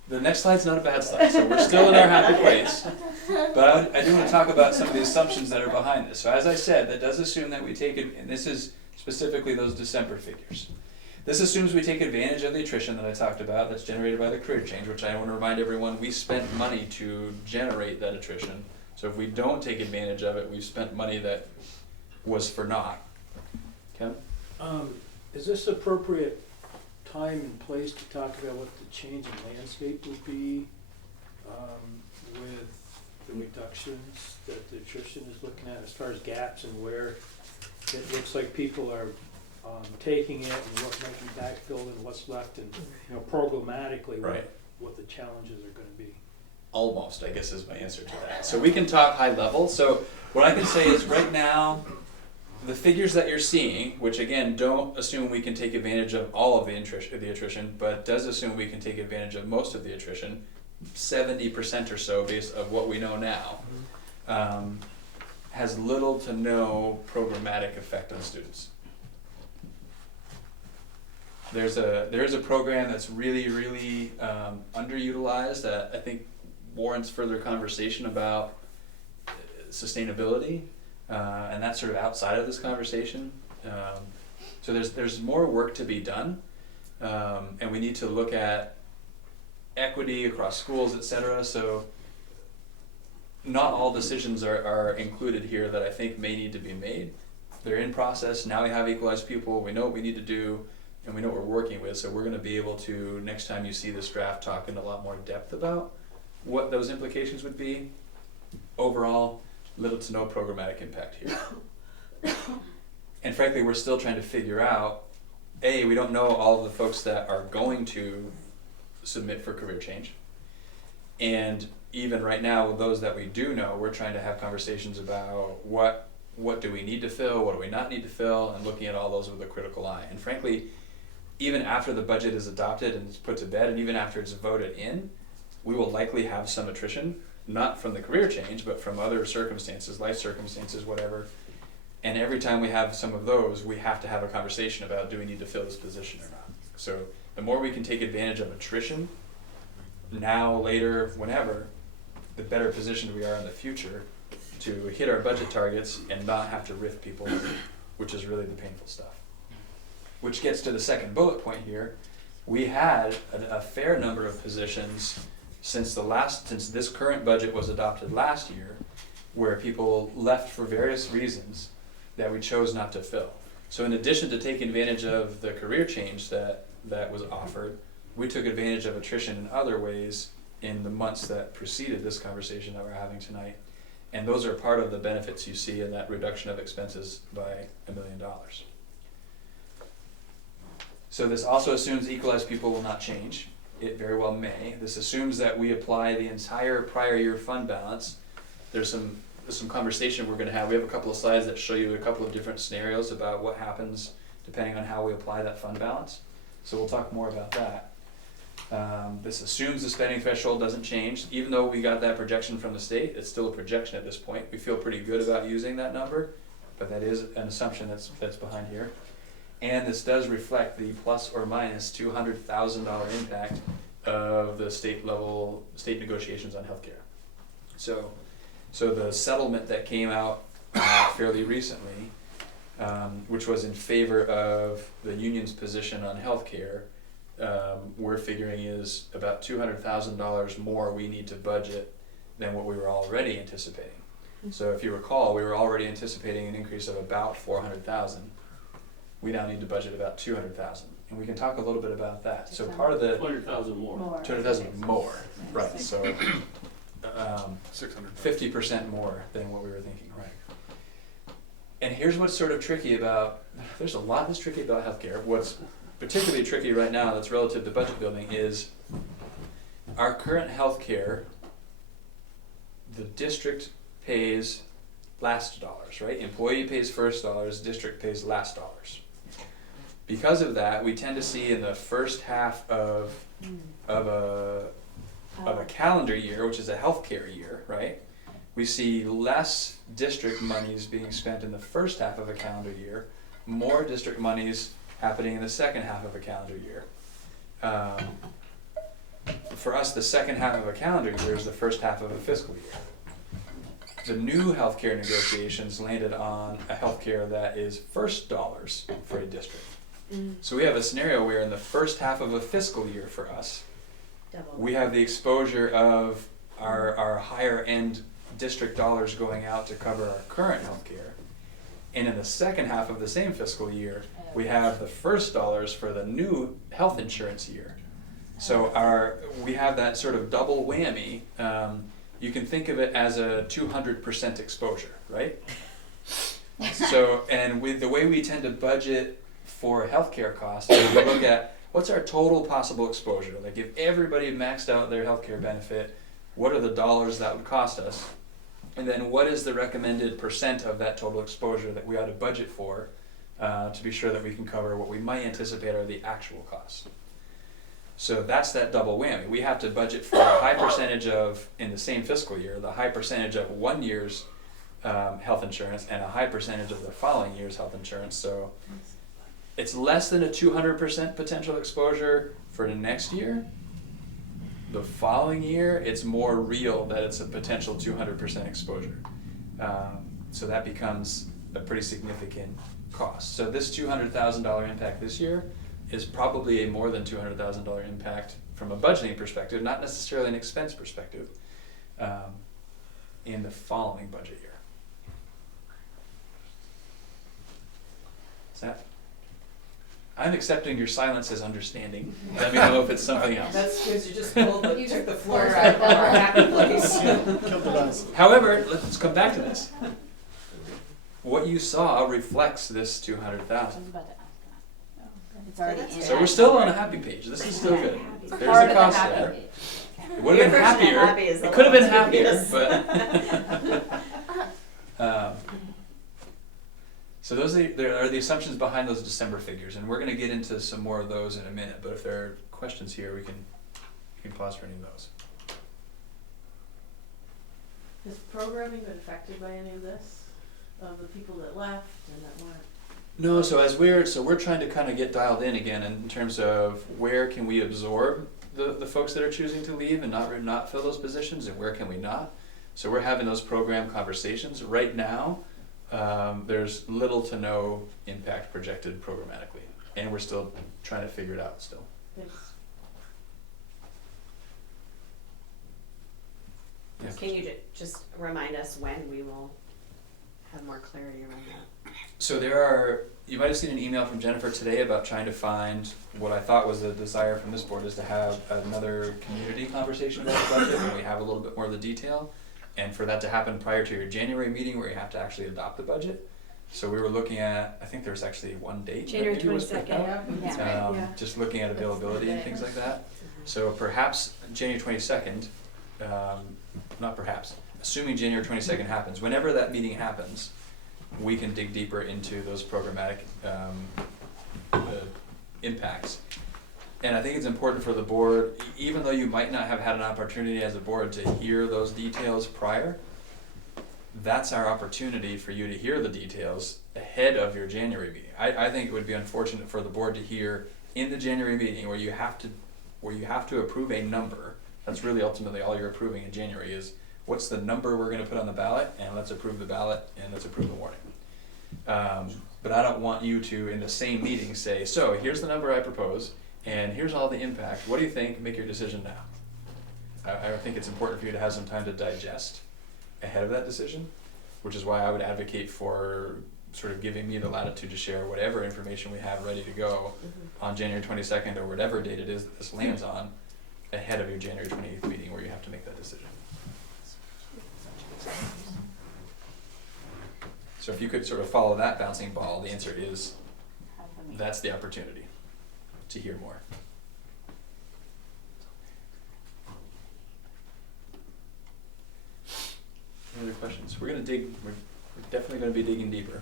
the next slide's not a bad slide, so we're still in our happy place. But I do want to talk about some of the assumptions that are behind this. So as I said, that does assume that we take it, and this is specifically those December figures. This assumes we take advantage of the attrition that I talked about that's generated by the career change, which I want to remind everyone, we spent money to generate that attrition. So if we don't take advantage of it, we've spent money that was for naught. Kevin? Is this appropriate time and place to talk about what the change in landscape would be with the reductions that the attrition is looking at as far as gaps and where it looks like people are taking it and what might be backfilled and what's left, and programmatically what the challenges are going to be? Almost, I guess, is my answer to that. So we can talk high level. So what I can say is right now, the figures that you're seeing, which again don't assume we can take advantage of all of the attrition, but does assume we can take advantage of most of the attrition, 70% or so based on what we know now, has little to no programmatic effect on students. There is a program that's really underutilized that I think warrants further conversation about sustainability. And that's sort of outside of this conversation. So there's more work to be done, and we need to look at equity across schools, et cetera. So not all decisions are included here that I think may need to be made. They're in process. Now we have equalized pupil. We know what we need to do, and we know what we're working with. So we're going to be able to, next time you see this draft, talk in a lot more depth about what those implications would be. Overall, little to no programmatic impact here. And frankly, we're still trying to figure out, A, we don't know all of the folks that are going to submit for career change. And even right now, with those that we do know, we're trying to have conversations about what do we need to fill, what do we not need to fill, and looking at all those with a critical eye. And frankly, even after the budget is adopted and it's put to bed, and even after it's voted in, we will likely have some attrition, not from the career change, but from other circumstances, life circumstances, whatever. And every time we have some of those, we have to have a conversation about, do we need to fill this position or not? So the more we can take advantage of attrition, now, later, whenever, the better positioned we are in the future to hit our budget targets and not have to riff people, which is really the painful stuff. Which gets to the second bullet point here. We had a fair number of positions since this current budget was adopted last year, where people left for various reasons that we chose not to fill. So in addition to taking advantage of the career change that was offered, we took advantage of attrition in other ways in the months that preceded this conversation that we're having tonight. And those are part of the benefits you see in that reduction of expenses by $1 million. So this also assumes equalized people will not change. It very well may. This assumes that we apply the entire prior year fund balance. There's some conversation we're going to have. We have a couple of slides that show you a couple of different scenarios about what happens depending on how we apply that fund balance. So we'll talk more about that. This assumes the spending threshold doesn't change. Even though we got that projection from the state, it's still a projection at this point. We feel pretty good about using that number, but that is an assumption that's behind here. And this does reflect the plus or minus $200,000 impact of the state negotiations on healthcare. So the settlement that came out fairly recently, which was in favor of the union's position on healthcare, we're figuring is about $200,000 more we need to budget than what we were already anticipating. So if you recall, we were already anticipating an increase of about $400,000. We now need to budget about $200,000, and we can talk a little bit about that. So part of the 200,000 more. 200,000 more, right? So 600. 50% more than what we were thinking, right? And here's what's sort of tricky about. There's a lot that's tricky about healthcare. What's particularly tricky right now that's relative to budget building is our current healthcare, the district pays last dollars, right? Employee pays first dollars, district pays last dollars. Because of that, we tend to see in the first half of a calendar year, which is a healthcare year, right? We see less district monies being spent in the first half of a calendar year, more district monies happening in the second half of a calendar year. For us, the second half of a calendar year is the first half of a fiscal year. The new healthcare negotiations landed on a healthcare that is first dollars for a district. So we have a scenario where in the first half of a fiscal year for us, we have the exposure of our higher end district dollars going out to cover our current healthcare. And in the second half of the same fiscal year, we have the first dollars for the new health insurance year. So we have that sort of double whammy. You can think of it as a 200% exposure, right? So, and with the way we tend to budget for healthcare costs, we look at what's our total possible exposure. Like if everybody maxed out their healthcare benefit, what are the dollars that would cost us? And then what is the recommended percent of that total exposure that we ought to budget for to be sure that we can cover what we might anticipate are the actual costs. So that's that double whammy. We have to budget for a high percentage of, in the same fiscal year, the high percentage of one year's health insurance and a high percentage of the following year's health insurance. So it's less than a 200% potential exposure for the next year. The following year, it's more real that it's a potential 200% exposure. So that becomes a pretty significant cost. So this $200,000 impact this year is probably a more than $200,000 impact from a budgeting perspective, not necessarily an expense perspective, in the following budget year. Is that? I'm accepting your silence as understanding. Let me know if it's something else. That's because you just took the floor out of our happy place. Killed the buzz. However, let's come back to this. What you saw reflects this $200,000. It's already in. So we're still on a happy page. This is still good. There's Part a of cost the happy there. page. Okay. It would have been Your version of happier. happy is the It could have been lowest happier, previous. but. So there are the assumptions behind those December figures, and we're going to get into some more of those in a minute. But if there are questions here, we can pause for any of those. Has programming been affected by any of this? Of the people that left and that weren't? No, so we're trying to kind of get dialed in again in terms of where can we absorb the folks that are choosing to leave and not fill those positions, and where can we not. So we're having those program conversations right now. There's little to no impact projected programmatically, and we're still trying to figure it out still. Thanks. Yeah. Can you just remind us when we will have more clarity around that? So you might have seen an email from Jennifer today about trying to find what I thought was a desire from this board is to have another community conversation about the budget when we have a little bit more of the detail, and for that to happen prior to your January meeting where you have to actually adopt the budget. So we were looking at, I think there's actually one date that January maybe was picked 22nd. out. Yeah. Yeah. Just looking at availability and That's the things day. like that. So perhaps January 22nd, not perhaps, assuming January 22nd happens, whenever that meeting happens, we can dig deeper into those programmatic impacts. And I think it's important for the board, even though you might not have had an opportunity as a board to hear those details prior, that's our opportunity for you to hear the details ahead of your January meeting. I think it would be unfortunate for the board to hear in the January meeting where you have to approve a number. That's really ultimately all you're approving in January is what's the number we're going to put on the ballot, and let's approve the ballot and let's approve the warning. But I don't want you to, in the same meeting, say, so here's the number I propose, and here's all the impact. What do you think? Make your decision now. I think it's important for you to have some time to digest ahead of that decision, which is why I would advocate for sort of giving me the latitude to share whatever information we have ready to go on January 22nd or whatever date it is that this lands on ahead of your January 28th meeting where you have to make that decision. So if you could sort of follow that bouncing ball, the answer is that's the opportunity to hear more. Any other questions? We're definitely going to be digging deeper.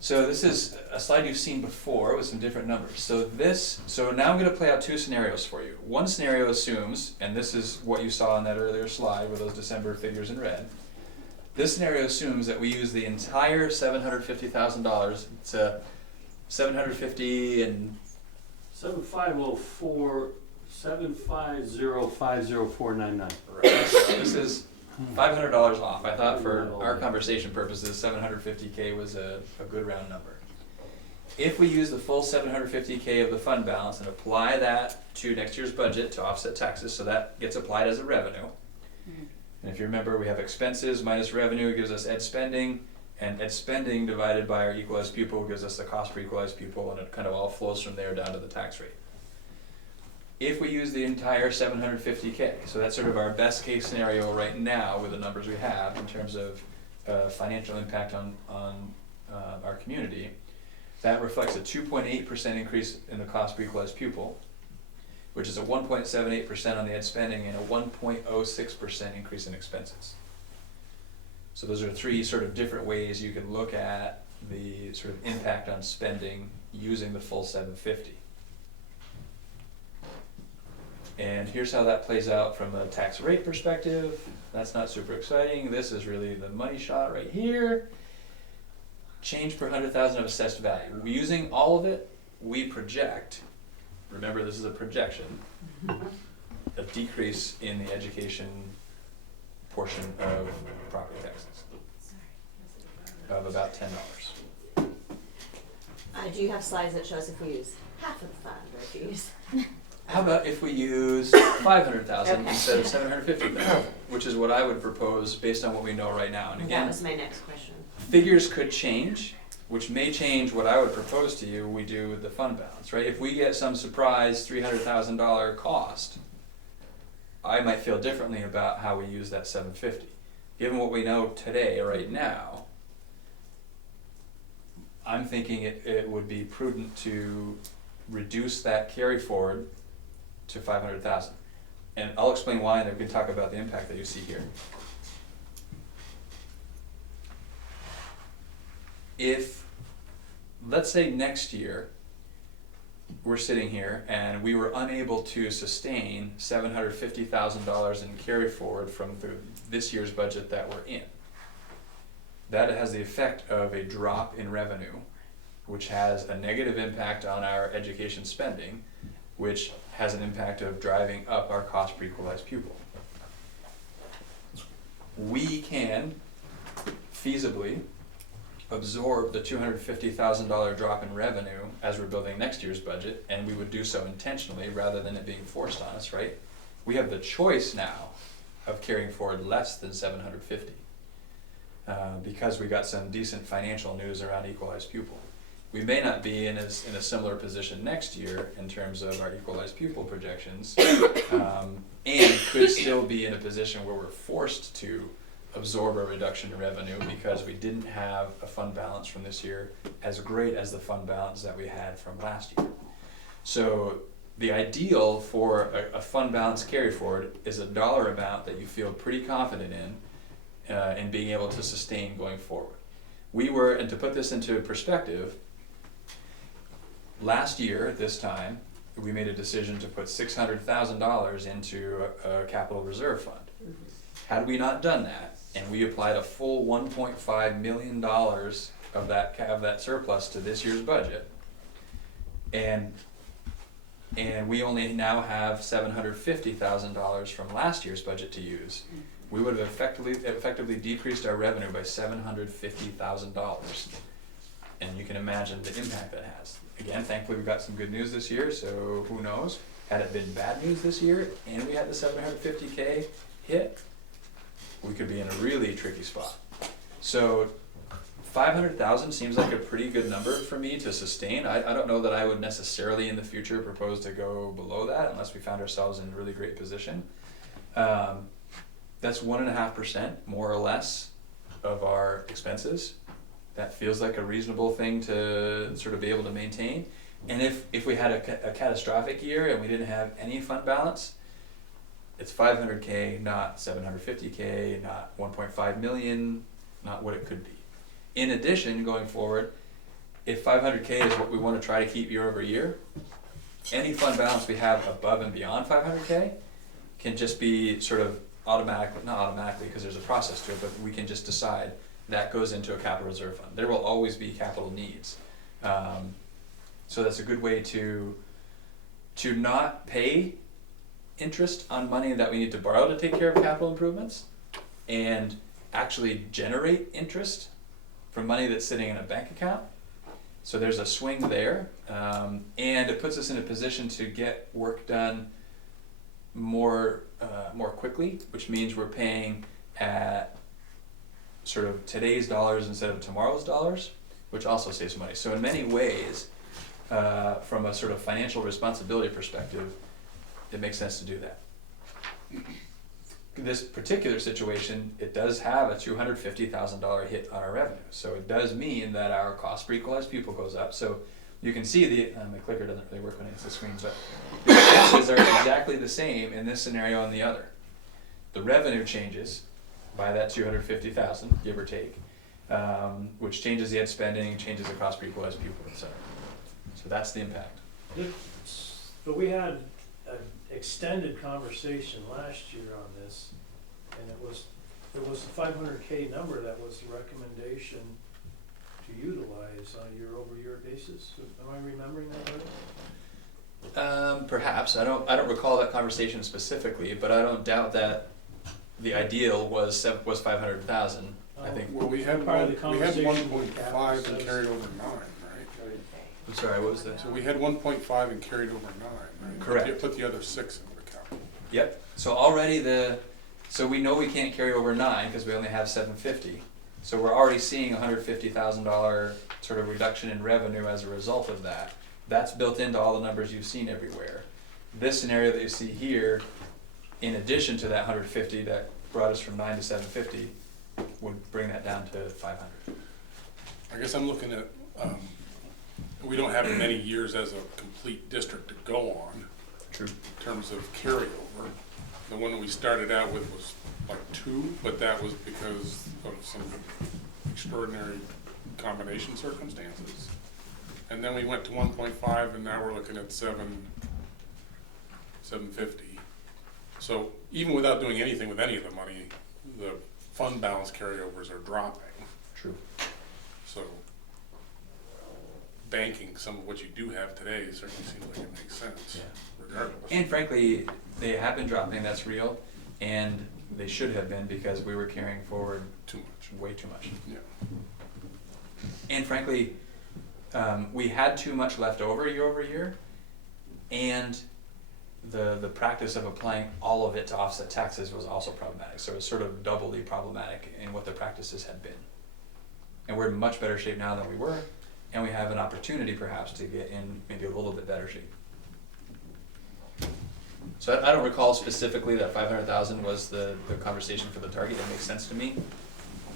So this is a slide you've seen before with some different numbers. So now I'm going to play out two scenarios for you. One scenario assumes, and this is what you saw on that earlier slide with those December figures in red. This scenario assumes that we use the entire $750,000. It's a 750 and 75050504999. right. This is $500 off. I thought for our conversation purposes, 750K was a good round number. If we use the full 750K of the fund balance and apply that to next year's budget to offset taxes, so that gets applied as a revenue. And if you remember, we have expenses minus revenue gives us ed spending, and ed spending divided by our equalized pupil gives us the cost per equalized pupil, and it kind of all flows from there down to the tax rate. If we use the entire 750K, so that's sort of our best case scenario right now with the numbers we have in terms of financial impact on our community, that reflects a 2.8% increase in the cost per equalized pupil, which is a 1.78% on the ed spending and a 1.06% increase in expenses. So those are three sort of different ways you can look at the sort of impact on spending using the full 750. And here's how that plays out from a tax rate perspective. That's not super exciting. This is really the money shot right here. Change per 100,000 of assessed value. Using all of it, we project, remember this is a projection, a decrease in the education portion of property taxes of about $10. Do you have slides that show us if we use half of the fund or if you use? How about if we use 500,000 Okay. instead of 750,000, which is what I would propose based on what we know right now. And That again, was my next question. figures could change, which may change what I would propose to you we do with the fund balance, right? If we get some surprise $300,000 cost, I might feel differently about how we use that 750. Given what we know today, right now, I'm thinking it would be prudent to reduce that carry forward to 500,000. And I'll explain why, and then we can talk about the impact that you see here. If, let's say next year, we're sitting here and we were unable to sustain $750,000 in carry forward from this year's budget that we're in. That has the effect of a drop in revenue, which has a negative impact on our education spending, which has an impact of driving up our cost per equalized pupil. We can feasibly absorb the $250,000 drop in revenue as we're building next year's budget, and we would do so intentionally rather than it being forced on us, right? We have the choice now of carrying forward less than 750 because we got some decent financial news around equalized pupil. We may not be in a similar position next year in terms of our equalized pupil projections, and could still be in a position where we're forced to absorb a reduction in revenue because we didn't have a fund balance from this year as great as the fund balance that we had from last year. So the ideal for a fund balance carry forward is a dollar amount that you feel pretty confident in being able to sustain going forward. We were, and to put this into perspective, last year at this time, we made a decision to put $600,000 into a capital reserve fund. Had we not done that, and we applied a full $1.5 million of that surplus to this year's budget, and we only now have $750,000 from last year's budget to use, we would have effectively decreased our revenue by $750,000. And you can imagine the impact that has. Again, thankfully we got some good news this year, so who knows? Had it been bad news this year and we had the $750K hit, we could be in a really tricky spot. So 500,000 seems like a pretty good number for me to sustain. I don't know that I would necessarily in the future propose to go below that unless we found ourselves in a really great position. That's 1.5% more or less of our expenses. That feels like a reasonable thing to sort of be able to maintain. And if we had a catastrophic year and we didn't have any fund balance, it's 500K, not 750K, not 1.5 million, not what it could be. In addition, going forward, if 500K is what we want to try to keep year over year, any fund balance we have above and beyond 500K can just be sort of not automatically because there's a process to it, but we can just decide that goes into a capital reserve fund. There will always be capital needs. So that's a good way to not pay interest on money that we need to borrow to take care of capital improvements and actually generate interest from money that's sitting in a bank account. So there's a swing there, and it puts us in a position to get work done more quickly, which means we're paying at sort of today's dollars instead of tomorrow's dollars, which also saves money. So in many ways, from a sort of financial responsibility perspective, it makes sense to do that. This particular situation, it does have a $250,000 hit on our revenue. So it does mean that our cost per equalized pupil goes up. So you can see my clicker doesn't really work when it's the screen, but the expenses are exactly the same in this scenario and the other. The revenue changes by that $250,000, give or take, which changes the ed spending, changes the cost per equalized pupil, etc. So that's the impact. But we had an extended conversation last year on this, and it was the 500K number that was the recommendation to utilize on a year-over-year basis. Am I remembering that right? Perhaps. I don't recall that conversation specifically, but I don't doubt that the ideal was 500,000. I think. Well, we had 1.5 and carried over 9, right? I'm sorry, what was that? So we had 1.5 and carried over 9, right? Correct. You put the other 6 into account. Yep. So already so we know we can't carry over 9 because we only have 750. So we're already seeing $150,000 sort of reduction in revenue as a result of that. That's built into all the numbers you've seen everywhere. This scenario that you see here, in addition to that 150 that brought us from 9 to 750, would bring that down to 500. I guess I'm looking at, we don't have many years as a complete district to go on. True. in terms of carryover. The one that we started out with was like 2, but that was because of some extraordinary combination circumstances. And then we went to 1.5, and now we're looking at 750. So even without doing anything with any of the money, the fund balance carryovers are dropping. True. So banking some of what you do have today certainly seems like it makes sense, regardless. And frankly, they have been dropping, that's real, and they should have been because we were carrying forward Too much. way too much. Yeah. And frankly, we had too much left over year over year, and the practice of applying all of it to offset taxes was also problematic. So it's sort of doubly problematic in what the practices had been. And we're in much better shape now than we were, and we have an opportunity perhaps to get in maybe a little bit better shape. So I don't recall specifically that 500,000 was the conversation for the target. It makes sense to me.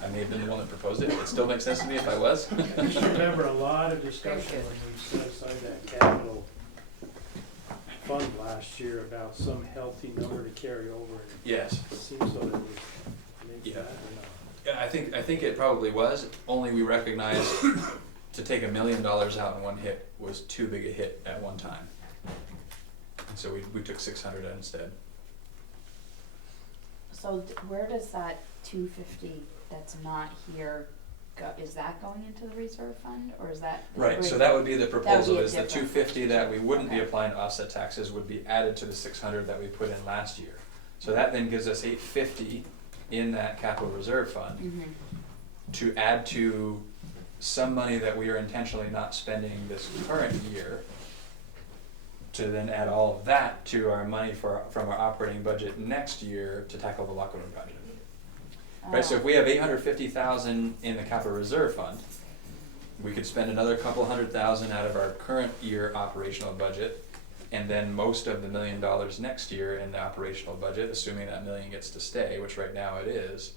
I may have been the one that proposed it. It still makes sense to me if I was. I just remember a lot of discussion when we set aside that capital fund last year about some healthy number to carry over. Yes. It seems so that we make Yeah. that or not. Yeah, I think it probably was, only we recognized to take $1 million out in one hit was too big a hit at one time. And so we took 600 instead. So where does that 250 that's not here go, is that going into the reserve fund, or is that? Right, so that would be the proposal, a is the different- 250 that we wouldn't be Okay. applying to offset taxes would be added to the 600 that we put in last year. So that then gives us 850 in that capital reserve fund Mhm. to add to some money that we are intentionally not spending this current year, to then add all of that to our money from our operating budget next year to tackle the locker room project. Right, so if we have 850,000 in the capital reserve fund, we could spend another couple $100,000 out of our current year operational budget, and then most of the $1 million next year in the operational budget, assuming that $1 million gets to stay, which right now it is.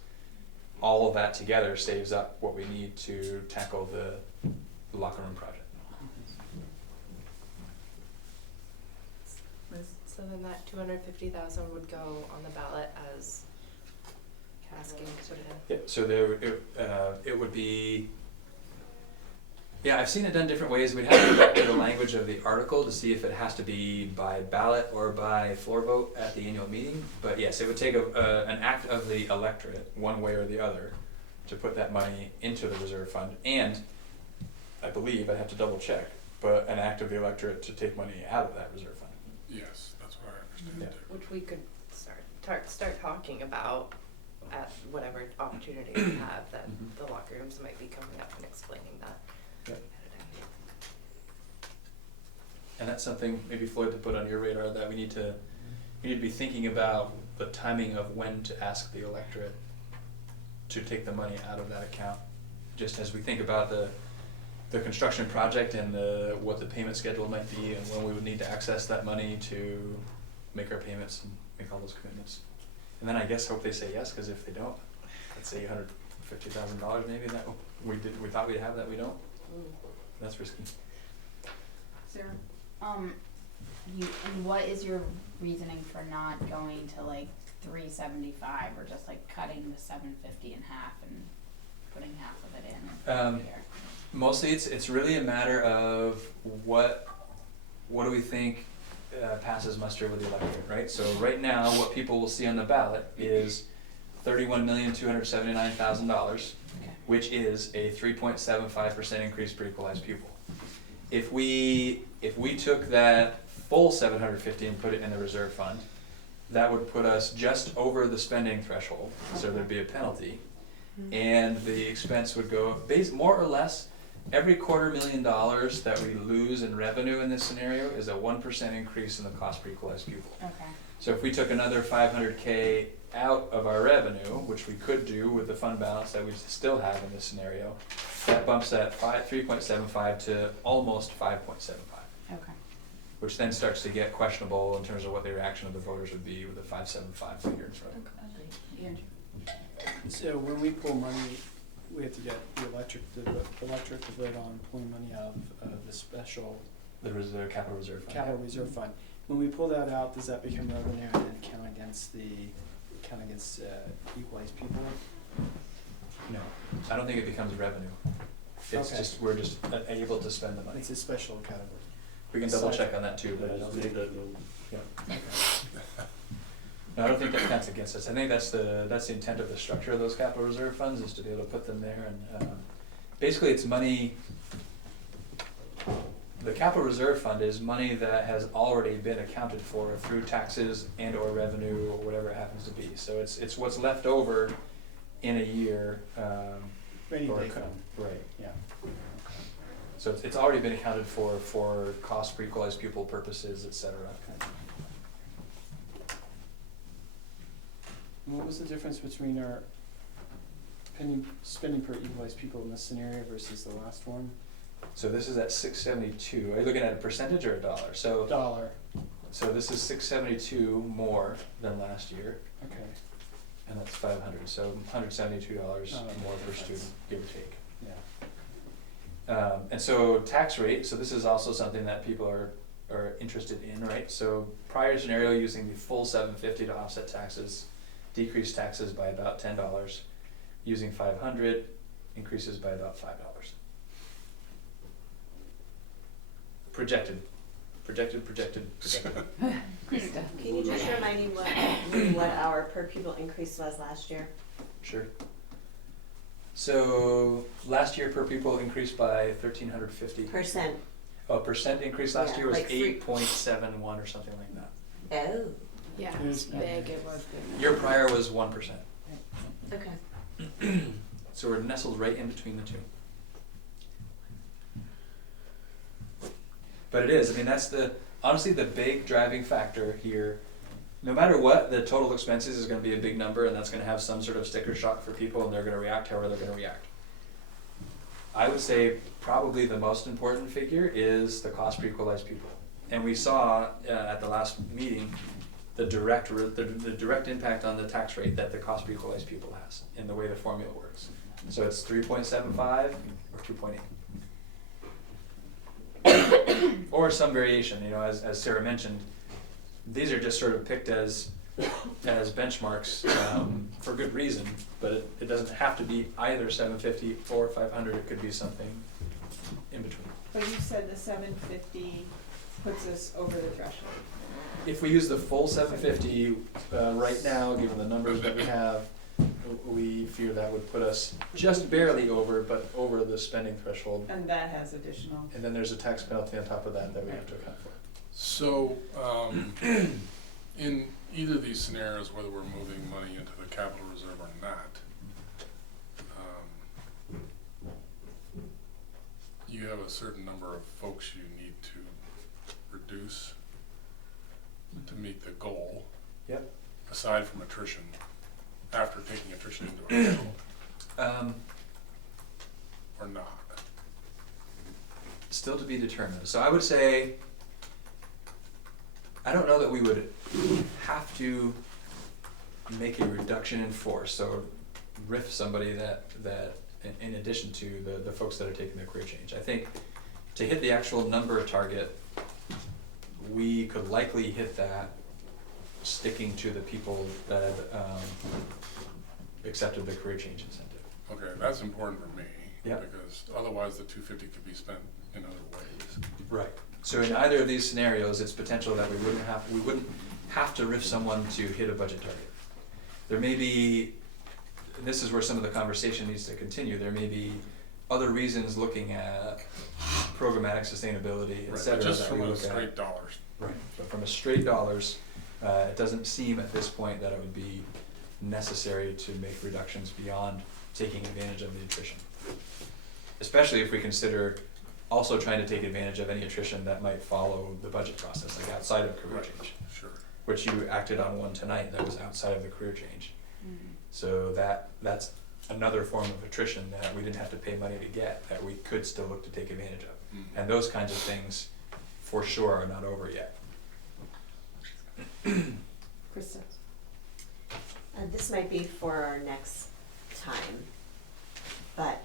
All of that together saves up what we need to tackle the locker room project. So then that 250,000 would go on the ballot as asking sort of. Yeah, so it would be, yeah, I've seen it done different ways. We'd have to go back to the language of the article to see if it has to be by ballot or by floor vote at the annual meeting. But yes, it would take an act of the electorate, one way or the other, to put that money into the reserve fund. And I believe, I'd have to double check, but an act of the electorate to take money out of that reserve fund. Yes, that's what I understand too. Which we could start talking about at whatever opportunity we have, that the locker rooms might be coming up and explaining that. Yeah. And that's something maybe Floyd to put on your radar, that we need to be thinking about the timing of when to ask the electorate to take the money out of that account. Just as we think about the construction project and what the payment schedule might be, and when we would need to access that money to make our payments and make all those commitments. And then I guess hope they say yes, because if they don't, that's $850,000 maybe that we thought we'd have that we don't. That's risky. Sarah? And what is your reasoning for not going to like 375, or just like cutting the 750 in half and putting half of it in? Here? Mostly it's really a matter of what do we think passes muster with the electorate, right? So right now, what people will see on the ballot is $31,279,000, which is a 3.75% increase per equalized pupil. If we took that full 750 and put it in the reserve fund, that would put us just over the spending threshold, so there'd be a penalty, and the expense would go more or less. Every $250,000 that we lose in revenue in this scenario is a 1% increase in the cost per equalized pupil. Okay. So if we took another $500K out of our revenue, which we could do with the fund balance that we still have in this scenario, that bumps that 3.75 to almost 5.75. Okay. Which then starts to get questionable in terms of what the reaction of the voters would be with the 5.75 figure in front of it. So when we pull money, we have to get the electric to vote on pulling money out of the special The capital reserve fund. capital reserve fund. When we pull that out, does that become revenue and then count against equalized people? No, I don't think it becomes revenue. It's Okay. just, we're just able to spend the money. It's a special category. We can double check on that too, but I don't think, yeah. No, I don't think that counts against us. I think that's the intent of the structure of those capital reserve funds, is to be able to put them there and, basically it's money, the capital reserve fund is money that has already been accounted for through taxes and or revenue or whatever it happens to be. So it's what's left over in a year, Rainy or day fund. right. Yeah. So it's already been accounted for cost per equalized pupil purposes, et cetera. And what was the difference between our spending per equalized pupil in this scenario versus the last one? So this is at 672. Are you looking at a percentage or a dollar? So Dollar. So this is 672 more than last year, Okay. and that's 500. So $172 more per student, give or take. Yeah. And so tax rate. So this is also something that people are interested in, right? So prior scenario, using the full 750 to offset taxes, decrease taxes by about $10. Using 500, increases by about $5. Projected. Krista, can you just remind me what our per pupil increase was last year? Sure. So last year per pupil increased by 1,350. Percent. Oh, percent increase last Yeah, year was like 8.71 or something like that. Oh, Yeah, It it's was big, it was big. Year prior was 1%. okay. So we're nestled right in between the two. But it is, I mean, that's honestly the big driving factor here. No matter what, the total expenses is gonna be a big number, and that's gonna have some sort of sticker shock for people, and they're gonna react however they're gonna react. I would say probably the most important figure is the cost per equalized pupil. And we saw at the last meeting, the direct impact on the tax rate that the cost per equalized pupil has in the way the formula works. So it's 3.75 or 2.8. Or some variation, as Sarah mentioned, these are just sort of picked as benchmarks for good reason, but it doesn't have to be either 750 or 500, it could be something in between. But you said the 750 puts us over the threshold. If we use the full 750 right now, given the numbers that we have, we fear that would put us just barely over, but over the spending threshold. And that has additional. And then there's a tax penalty on top of that we have to account for. So, in either of these scenarios, whether we're moving money into the capital reserve or not, you have a certain number of folks you need to reduce to meet the goal. Yep. Aside from attrition, after taking attrition into account. Or not. Still to be determined. So I would say, I don't know that we would have to make a reduction in force, so RIF somebody that in addition to the folks that are taking their career change. I think to hit the actual number target, we could likely hit that sticking to the people that accepted the career change incentive. Okay, that's important for me. Yep. Because otherwise the 250 could be spent in other ways. Right. So in either of these scenarios, it's potential that we wouldn't have to RIF someone to hit a budget target. There may be, this is where some of the conversation needs to continue, there may be other reasons looking at programmatic sustainability, et Right, cetera, but just that from we a look at. straight dollars. Right, but from a straight dollars, it doesn't seem at this point that it would be necessary to make reductions beyond taking advantage of the attrition. Especially if we consider also trying to take advantage of any attrition that might follow the budget process, like outside of career Right. change. Sure. Which you acted on one tonight that was outside of the career change. Mm-hmm. So that's another form of attrition that we didn't have to pay money to get, that we could still look to take advantage of. Mhm. And those kinds of things, for sure, are not over yet. Krista? This might be for our next time, but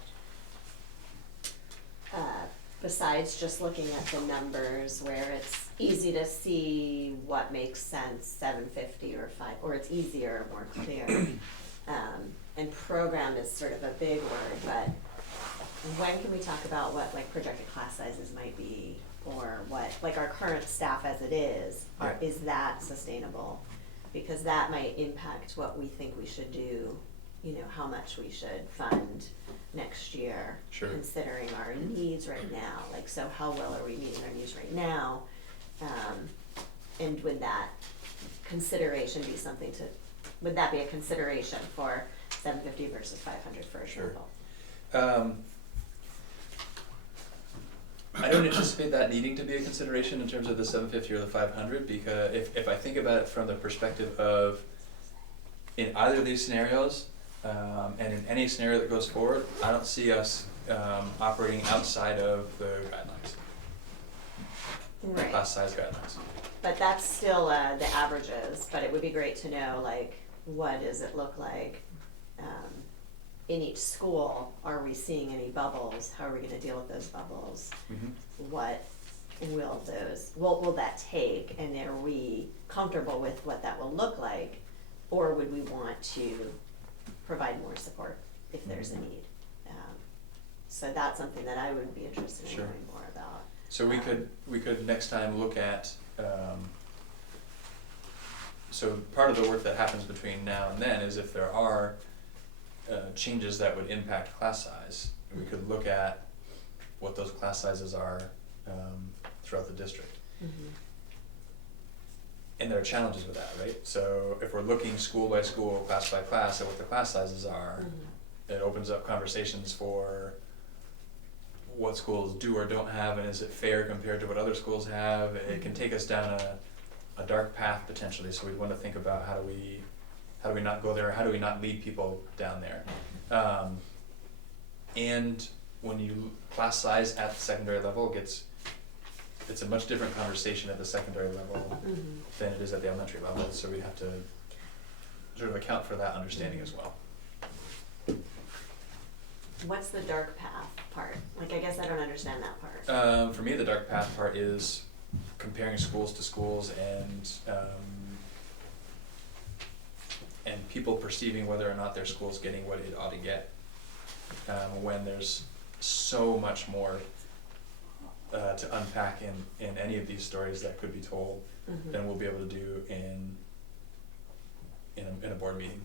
besides just looking at the numbers where it's easy to see what makes sense, 750 or 5, or it's easier, more clear. And program is sort of a big word, but when can we talk about what like projected class sizes might be, or what, like our current staff as it is, is that sustainable? Because that might impact what we think we should do, you know, how much we should fund next year, Sure. considering our needs right now. Like, so how well are we meeting our needs right now? And would that consideration be something to, would that be a consideration for 750 versus 500, for example? I don't anticipate that needing to be a consideration in terms of the 750 or the 500, because if I think about it from the perspective of, in either of these scenarios, and in any scenario that goes forward, I don't see us operating outside of the guidelines, Right. class size guidelines. But that's still the averages, but it would be great to know, like, what does it look like in each school? Are we seeing any bubbles? How are we gonna deal with those bubbles? Mm-hmm. What will those, what will that take, and are we comfortable with what that will look like? Or would we want to provide more support if there's a need? So that's something that I would be interested in Sure. knowing more about. So we could next time look at, so part of the work that happens between now and then is if there are changes that would impact class size, we could look at what those class sizes are throughout the district. Mm-hmm. And there are challenges with that, right? So if we're looking school by school, class by class at what the class sizes are, it opens up conversations for what schools do or don't have, and is it fair compared to what other schools have. It can take us down a dark path potentially, so we'd want to think about how do we not go there, how do we not lead people down there. And when you class size at the secondary level, it's a much different conversation at the secondary level than it is at the elementary level, so we have to sort of account for that understanding as well. What's the dark path part? Like, I guess I don't understand that part. For me, the dark path part is comparing schools to schools and people perceiving whether or not their school's getting what it ought to get, when there's so much more to unpack in any of these stories that could be told than we'll be able to do in a board meeting.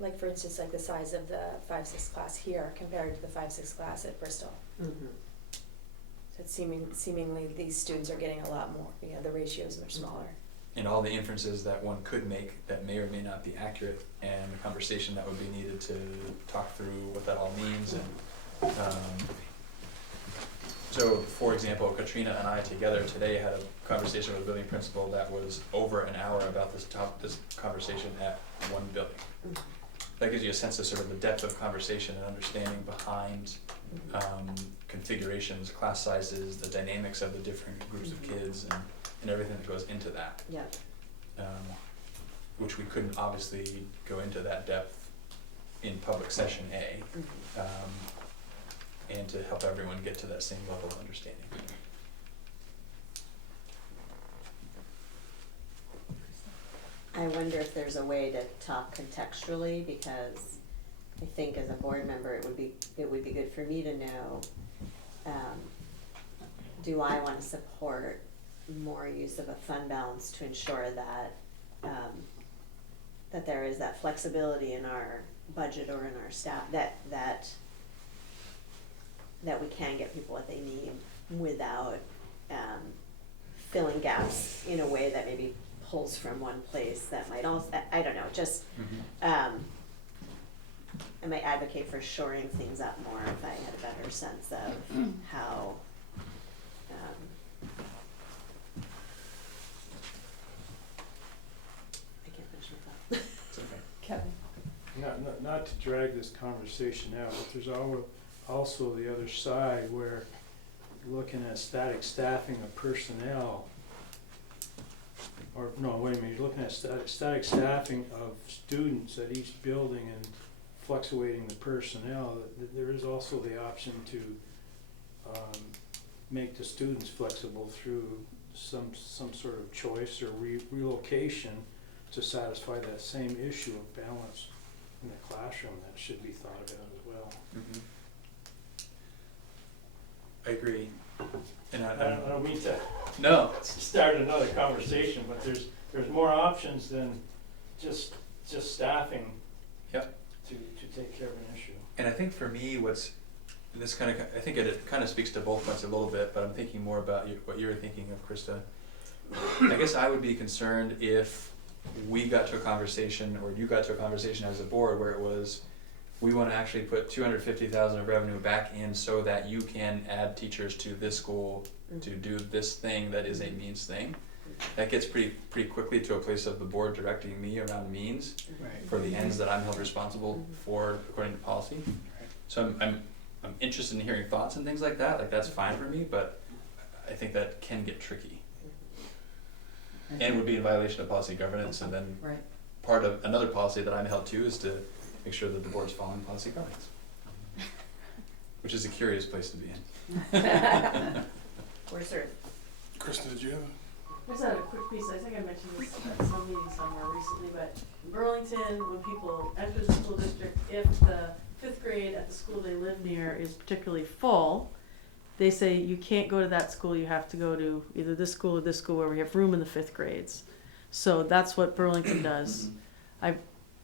Like for instance, like the size of the 5-6 class here compared to the 5-6 class at Bristol. So it's seemingly these students are getting a lot more, you know, the ratio is much smaller. And all the inferences that one could make that may or may not be accurate, and the conversation that would be needed to talk through what that all means. And so, for example, Katrina and I together today had a conversation with a building principal that was over an hour about this conversation at one building. That gives you a sense of sort of the depth of conversation and understanding behind configurations, class sizes, the dynamics of the different groups of kids, and everything that goes into that. Yeah. Which we couldn't obviously go into that depth in public session A, and to help everyone get to that same level of understanding. I wonder if there's a way to talk contextually, because I think as a board member, it would be good for me to know, do I want to support more use of a fund balance to ensure that that there is that flexibility in our budget or in our staff, that we can get people what they need without filling gaps in a way that maybe pulls from one place that might also, I don't know, just I might advocate for shoring things up more if I had a better sense of how I can't finish my thought. It's okay. Kevin? Not to drag this conversation out, but there's also the other side where looking at static staffing of personnel, or no, wait a minute, you're looking at static staffing of students at each building and fluctuating the personnel. There is also the option to make the students flexible through some sort of choice or relocation to satisfy that same issue of balance in the classroom, that should be thought about as well. Mhm. I agree. And I don't mean to no. start another conversation, but there's more options than just staffing. Yep. To take care of an issue. And I think for me, I think it kind of speaks to both points a little bit, but I'm thinking more about what you were thinking of, Krista. I guess I would be concerned if we got to a conversation, or you got to a conversation as a board, where it was, we want to actually put $250,000 of revenue back in so that you can add teachers to this school to do this thing that is a means thing. That gets pretty quickly to a place of the board directing me around means for the ends that I'm held responsible for according to policy. So I'm interested in hearing thoughts and things like that. Like, that's fine for me, but I think that can get tricky. And would be in violation of policy governance, and then part of another policy that I'm held to is to make sure that the board's following policy governance, which is a curious place to be in. We're certain. Krista, did you have Just had a quick piece, I think I mentioned this at some meeting somewhere recently, but in Burlington, when people enter the school district, if the 5th grade at the school they live near is particularly full, they say you can't go to that school, you have to go to either this school or this school where we have room in the 5th grades. So that's what Burlington does. I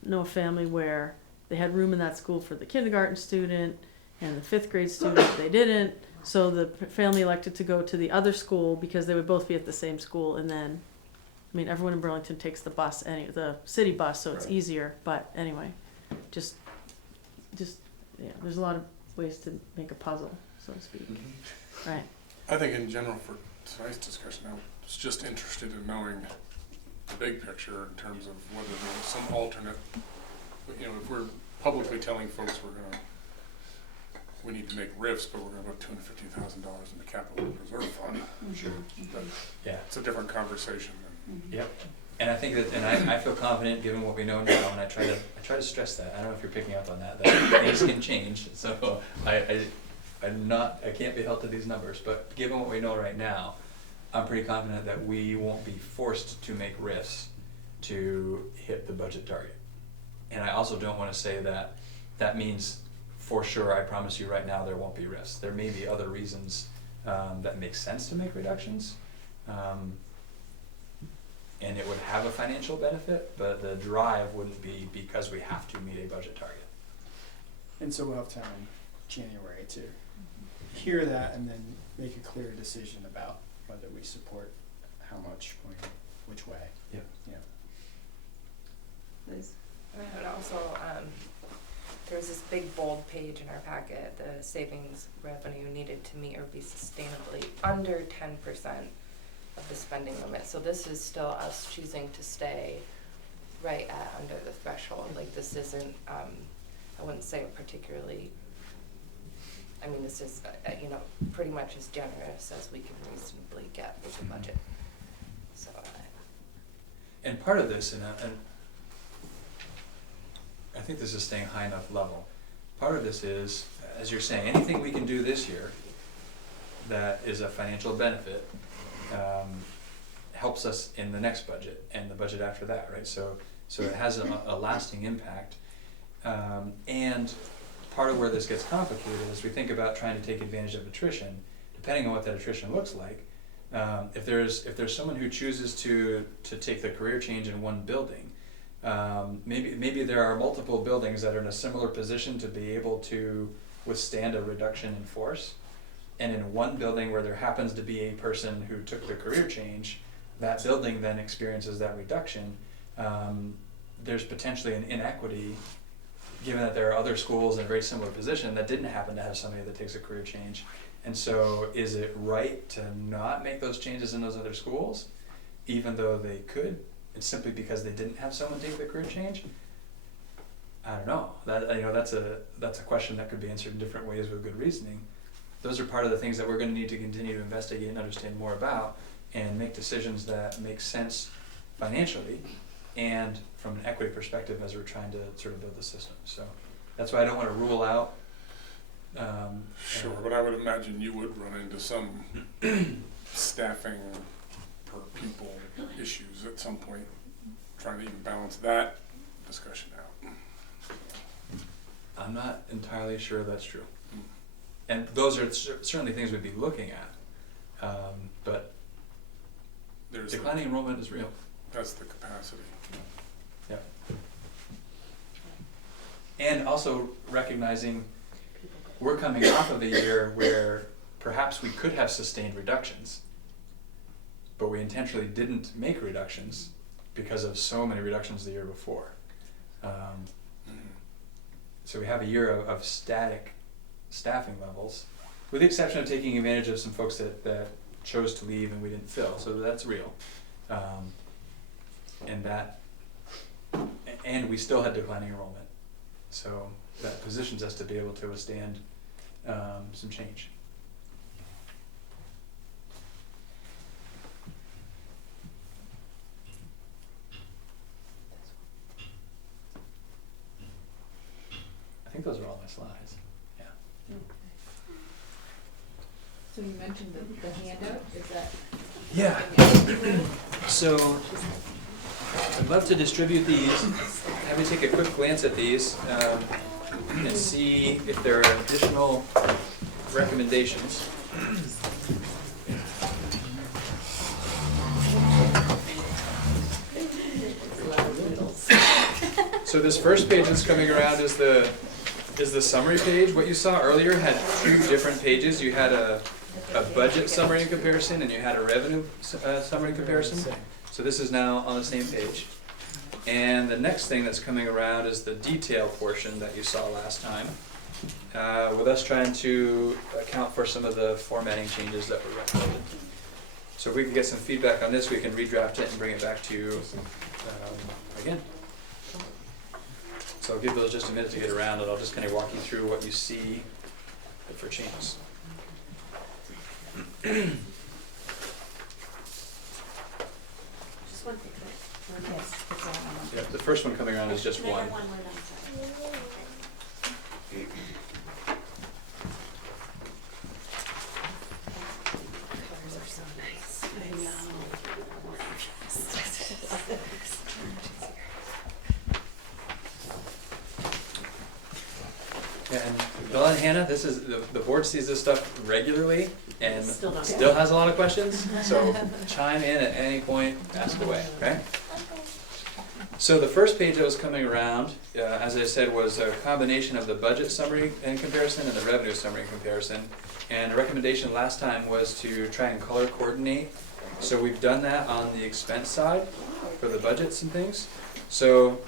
know a family where they had room in that school for the kindergarten student and the 5th grade student, they didn't. So the family elected to go to the other school because they would both be at the same school, and then, I mean, everyone in Burlington takes the bus, the city bus, so it's easier, but anyway, just, yeah, there's a lot of ways to make a puzzle, so to speak. Right. I think in general for tonight's discussion, I was just interested in knowing the big picture in terms of whether there was some alternate, if we're publicly telling folks we need to make RIFs, but we're gonna put $250,000 in the capital reserve fund. Sure. But yeah. It's a different conversation. Yep. And I think that, and I feel confident given what we know now, and I try to stress that. I don't know if you're picking up on that things can change. So I can't be held to these numbers, but given what we know right now, I'm pretty confident that we won't be forced to make RIFs to hit the budget target. And I also don't want to say that means for sure, I promise you right now, there won't be RIFs. There may be other reasons that make sense to make reductions. And it would have a financial benefit, but the drive wouldn't be because we have to meet a budget target. And so we'll have time in January to hear that and then make a clear decision about whether we support how much, which way. Yeah. Yeah. Liz? I would also, there's this big bold page in our packet, the savings revenue needed to meet or be sustainably under 10% of the spending limit. So this is still us choosing to stay right at under the threshold. Like, this isn't, I wouldn't say particularly, I mean, this is, pretty much as generous as we can reasonably get with the budget. So. And part of this, and I think this is staying high enough level. Part of this is, as you're saying, anything we can do this year that is a financial benefit helps us in the next budget and the budget after that, right? So it has a lasting impact. And part of where this gets complicated is we think about trying to take advantage of attrition, depending on what that attrition looks like. If there's someone who chooses to take the career change in one building, maybe there are multiple buildings that are in a similar position to be able to withstand a reduction in force. And in one building where there happens to be a person who took the career change, that building then experiences that reduction. There's potentially an inequity, given that there are other schools in a very similar position that didn't happen to have somebody that takes a career change. And so is it right to not make those changes in those other schools, even though they could? It's simply because they didn't have someone take the career change? I don't know. That's a question that could be answered in different ways with good reasoning. Those are part of the things that we're going to need to continue to investigate and understand more about and make decisions that make sense financially and from an equity perspective as we're trying to sort of build the system. So that's why I don't want to rule out Sure, but I would imagine you would run into some staffing per pupil issues at some point, trying to even balance that discussion out. I'm not entirely sure that's true. And those are certainly things we'd be looking at, but There's declining enrollment is real. that's the capacity. Yeah. And also recognizing we're coming off of a year where perhaps we could have sustained reductions, but we intentionally didn't make reductions because of so many reductions the year before. So we have a year of static staffing levels, with the exception of taking advantage of some folks that chose to leave and we didn't fill, so that's real. And we still had declining enrollment. So that positions us to be able to withstand some change. I think those are all my slides. Yeah. So you mentioned the handout, is that? Yeah. So I'd love to distribute these. Have me take a quick glance at these and see if there are additional recommendations. So this first page that's coming around is the summary page. What you saw earlier had two different pages. You had a budget summary and comparison, and you had a revenue summary comparison. So this is now on the same page. And the next thing that's coming around is the detail portion that you saw last time, with us trying to account for some of the formatting changes that were recommended. So if we can get some feedback on this, we can redraft it and bring it back to you again. So I'll give those just a minute to get around, and I'll just kind of walk you through what you see for changes. Just one thing, right? Yes, it's all on. Yep, the first one coming around is just one. One, I'm sorry. Colors are so nice. I know. Yeah, and Bill and Hannah, this is the board sees this stuff regularly and Still don't. still has a lot of questions. So chime in at any point, ask away. Okay. So the first page that was coming around, as I said, was a combination of the budget summary and comparison and the revenue summary and comparison. And the recommendation last time was to try and color coordinate. So we've done that on the expense side for the budgets and things. So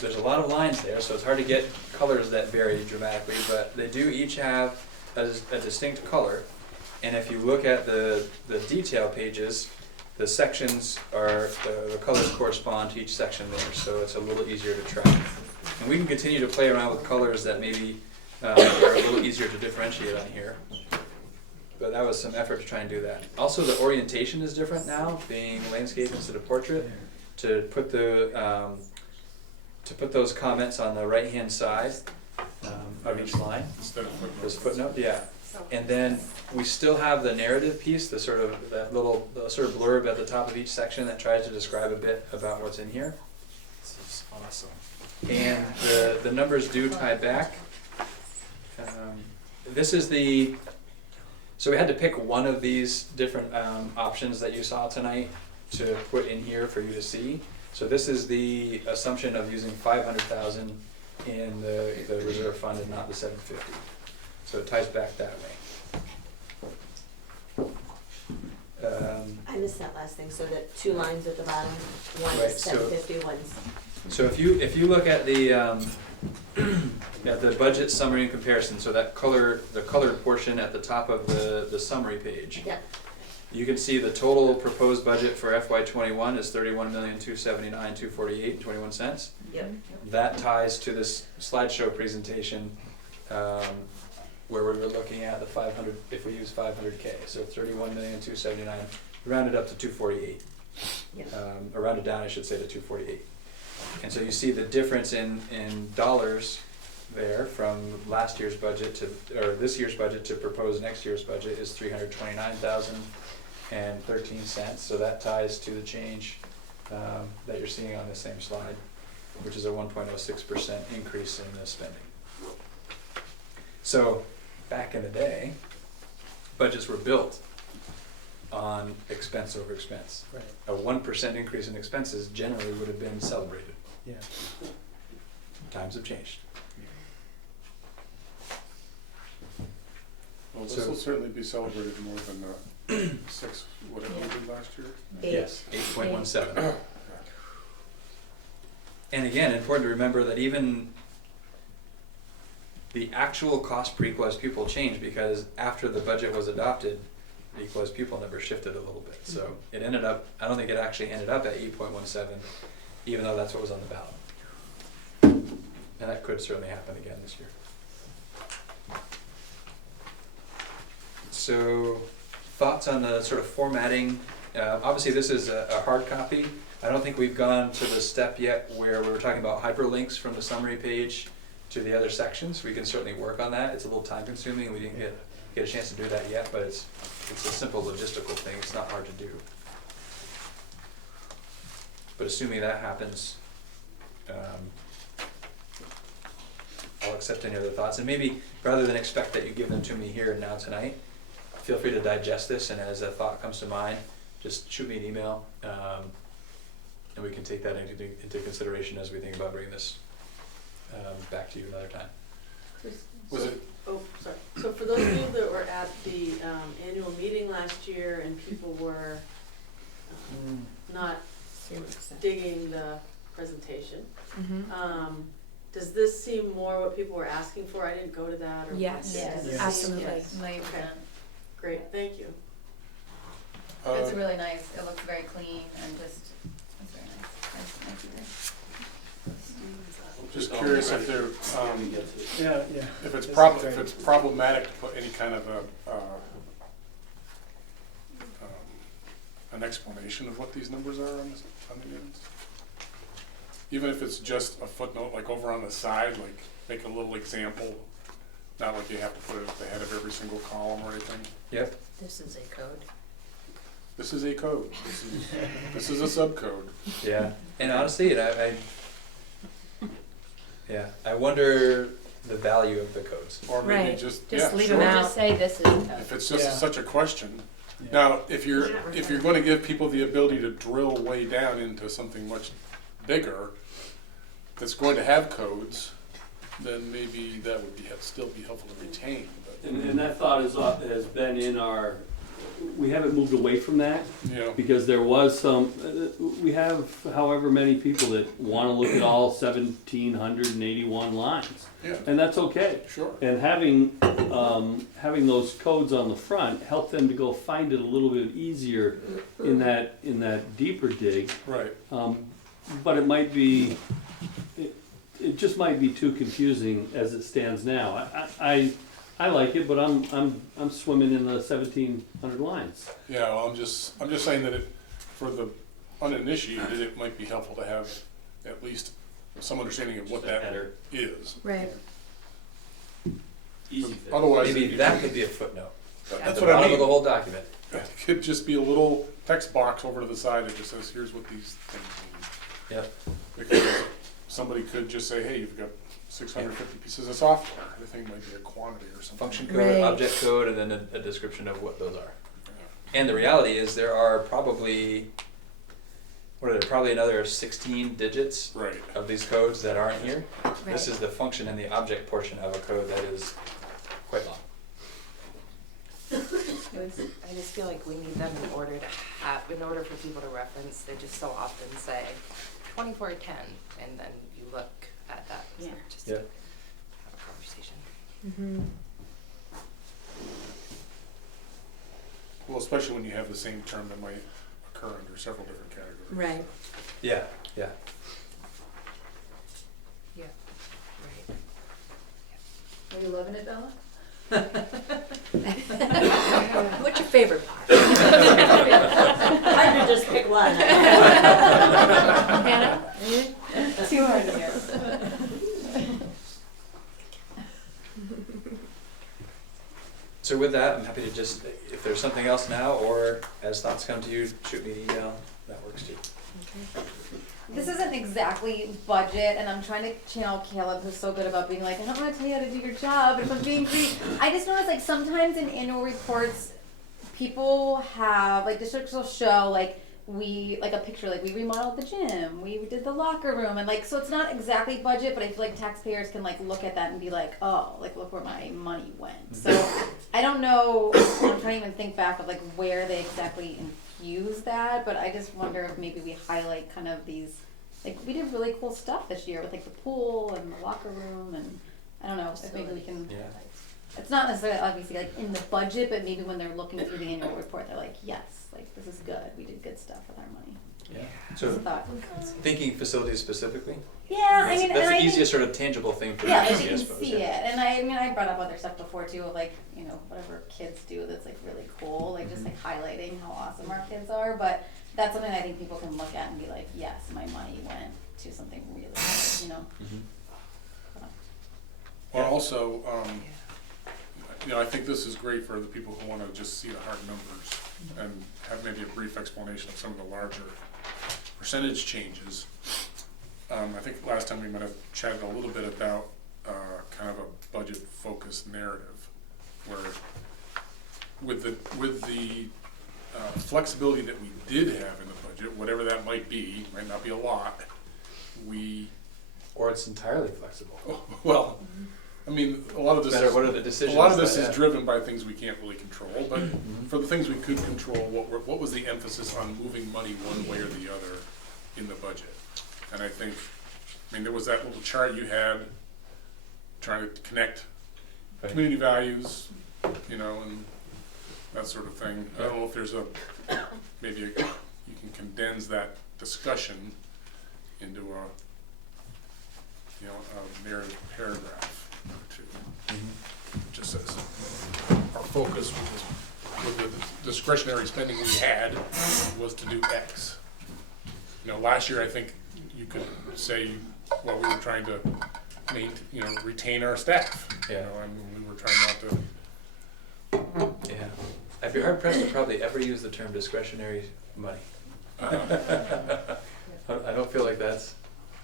there's a lot of lines there, so it's hard to get colors that vary dramatically, but they do each have a distinct color. And if you look at the detail pages, the sections are, the colors correspond to each section there, so it's a little easier to track. And we can continue to play around with colors that maybe are a little easier to differentiate on here. But that was some effort to try and do that. Also, the orientation is different now, being landscape instead of portrait, to put those comments on the right-hand side of each line. Instead of footnotes. This footnote, yeah. And then we still have the narrative piece, the sort of blurb at the top of each section that tries to describe a bit about what's in here. This is awesome. And the numbers do tie back. So we had to pick one of these different options that you saw tonight to put in here for you to see. So this is the assumption of using 500,000 in the reserve fund and not the 750. So it ties back that way. I missed that last thing, so the two lines at the bottom, one Right, is so- 750, one's. So if you look at the budget summary and comparison, so that the colored portion at the top of the summary page. Yep. You can see the total proposed budget for FY21 is $31,279,248.21. Yep. That ties to this slideshow presentation where we were looking at the 500, if we use 500K, so 31,279,000, rounded up to 248. Yep. Or rounded down, I should say, to 248. And so you see the difference in dollars there from last year's budget to, or this year's budget to propose next year's budget is $329,013, so that ties to the change that you're seeing on the same slide, which is a 1.06% increase in the spending. So, back in the day, budgets were built on expense over expense. Right. A 1% increase in expenses generally would have been celebrated. Yeah. Times have changed. Well, this So- will certainly be celebrated more than 6, whatever we did last year. Yes, 8.17. And again, important to remember that even the actual cost per equalized pupil changed because after the budget was adopted, the equalized pupil number shifted a little bit. So it ended up, I don't think it actually ended up at 8.17, even though that's what was on the ballot. And that could certainly happen again this year. So, thoughts on the sort of formatting? Obviously, this is a hard copy. I don't think we've gone to the step yet where we were talking about hyperlinks from the summary page to the other sections. We can certainly work on that. It's a little time consuming. We didn't get a chance to do that yet, but it's a simple logistical thing. It's not hard to do. But assuming that happens, I'll accept any other thoughts. And maybe rather than expect that you give them to me here now tonight, feel free to digest this, and as a thought comes to mind, just shoot me an email, and we can take that into consideration as we think about bringing this back to you another time. Was it? Oh, sorry. So for those of you that were at the annual meeting last year and people were not digging the presentation, does this seem more what people were asking for? I didn't go to that. Or Yes, does it seem- absolutely. yes. Okay. Great, thank you. It's really nice, it looks very clean and just, it's very nice. Just curious if there, Yeah. if it's That's if it's problematic to put any kind of an explanation of what these numbers are on the units. Even if it's just a footnote, like over on the side, like make a little example. Not like you have to put it at the head of every single column or anything. Yep. This is a code. This is a code. This is a subcode. Yeah, and honestly, I wonder the value of the codes. Or maybe Right. just Leave sure. them out. Just say this is a code. If it's just Yeah. such a question. Yeah. Now, if you're going to give people the ability to drill way down into something much bigger, that's going to have codes, then maybe that would still be helpful to retain. But, And that thought has been in our, we haven't moved away from that you know, because there was some, we have however many people that want to look at all 1,781 lines. yeah, And that's okay. sure. And having those codes on the front help them to go find it a little bit easier in that deeper dig. Right. But it might be, it just might be too confusing as it stands now. I like it, but I'm swimming in the 1,700 lines. Yeah, well, I'm just saying that for the uninitiated, it might be helpful to have at least some understanding of what that is. Right. Easy fix. Otherwise, Maybe that could be a footnote at that's the what I bottom of the mean. whole document. It could just be a little text box over to the side that just says, here's what these things mean. Yep. Because somebody could just say, hey, you've got 650 pieces of software. Everything might be a quantity or something. Function code, Right. object code, and then a description of what those are. And the reality is there are probably, probably another 16 digits Right. of these codes that aren't here. This Right. is the function and the object portion of a code that is quite long. I just feel like we need them in order for people to reference. They just so often say 2410, and then you look at that. Yeah. Just Yeah. have a conversation. Well, especially when you have the same term that might occur under several different categories. Right. Yeah, yeah. Yeah. Right. Are you loving it, Bella? What's your favorite part? I could just pick one. Hannah? Too hard to hear. So with that, I'm happy to just, if there's something else now, or as thoughts come to you, shoot me an email, that works too. This isn't exactly budget, and I'm trying to channel Caleb, who's so good about being like, I don't want to tell you how to do your job, but if I'm being greedy, I just noticed like sometimes in annual reports, people have, like districts will show like a picture, like we remodeled the gym, we did the locker room, and like, so it's not exactly budget, but I feel like taxpayers can like look at that and be like, oh, like look where my money went. So I don't know, I'm trying to even think back of like where they exactly use that, but I just wonder if maybe we highlight kind of these, like we did really cool stuff this year with like the pool and the locker room, and I don't know if maybe we can, Yeah. it's not necessarily obviously like in the budget, but maybe when they're looking through the annual report, they're like, yes, like this is good, we did good stuff with our money. Yeah. Just So a thought. thinking facilities specifically? Yeah, I mean, That's and the I think, easiest sort of tangible thing for me yeah, to like see, you I can suppose. see Yeah. it, and I mean, I brought up other stuff before too, of like, you know, whatever kids do that's like really cool, like just like highlighting how awesome our kids are, but that's something I think people can look at and be like, yes, my money went to something really good, you know? Mhm. Or also, you know, I think this is great for the people who wanna just see the hard numbers and have maybe a brief explanation of some of the larger percentage changes. I think last time we might have chatted a little bit about, kind of a budget-focused narrative, where with the flexibility that we did have in the budget, whatever that might be, might not be a lot, Or it's entirely flexible. well, I mean, a lot of this Better, what are the decisions? a lot of this that- is driven by things we can't really control, but Mhm. for the things we could control, what was the emphasis on moving money one way or the other in the budget? And I think, I mean, there was that little chart you had trying to connect Right. community values, you know, and that sort of thing. I don't know if there's you can condense that discussion into a narrative paragraph or two. Mhm. Just says, our focus with the discretionary spending we had was to do X. You know, last year, I think you could say, well, we were trying to retain our staff. You Yeah. know, and we were trying not to, Yeah. I'd be hard pressed to probably ever use the term discretionary money. I don't feel like that's,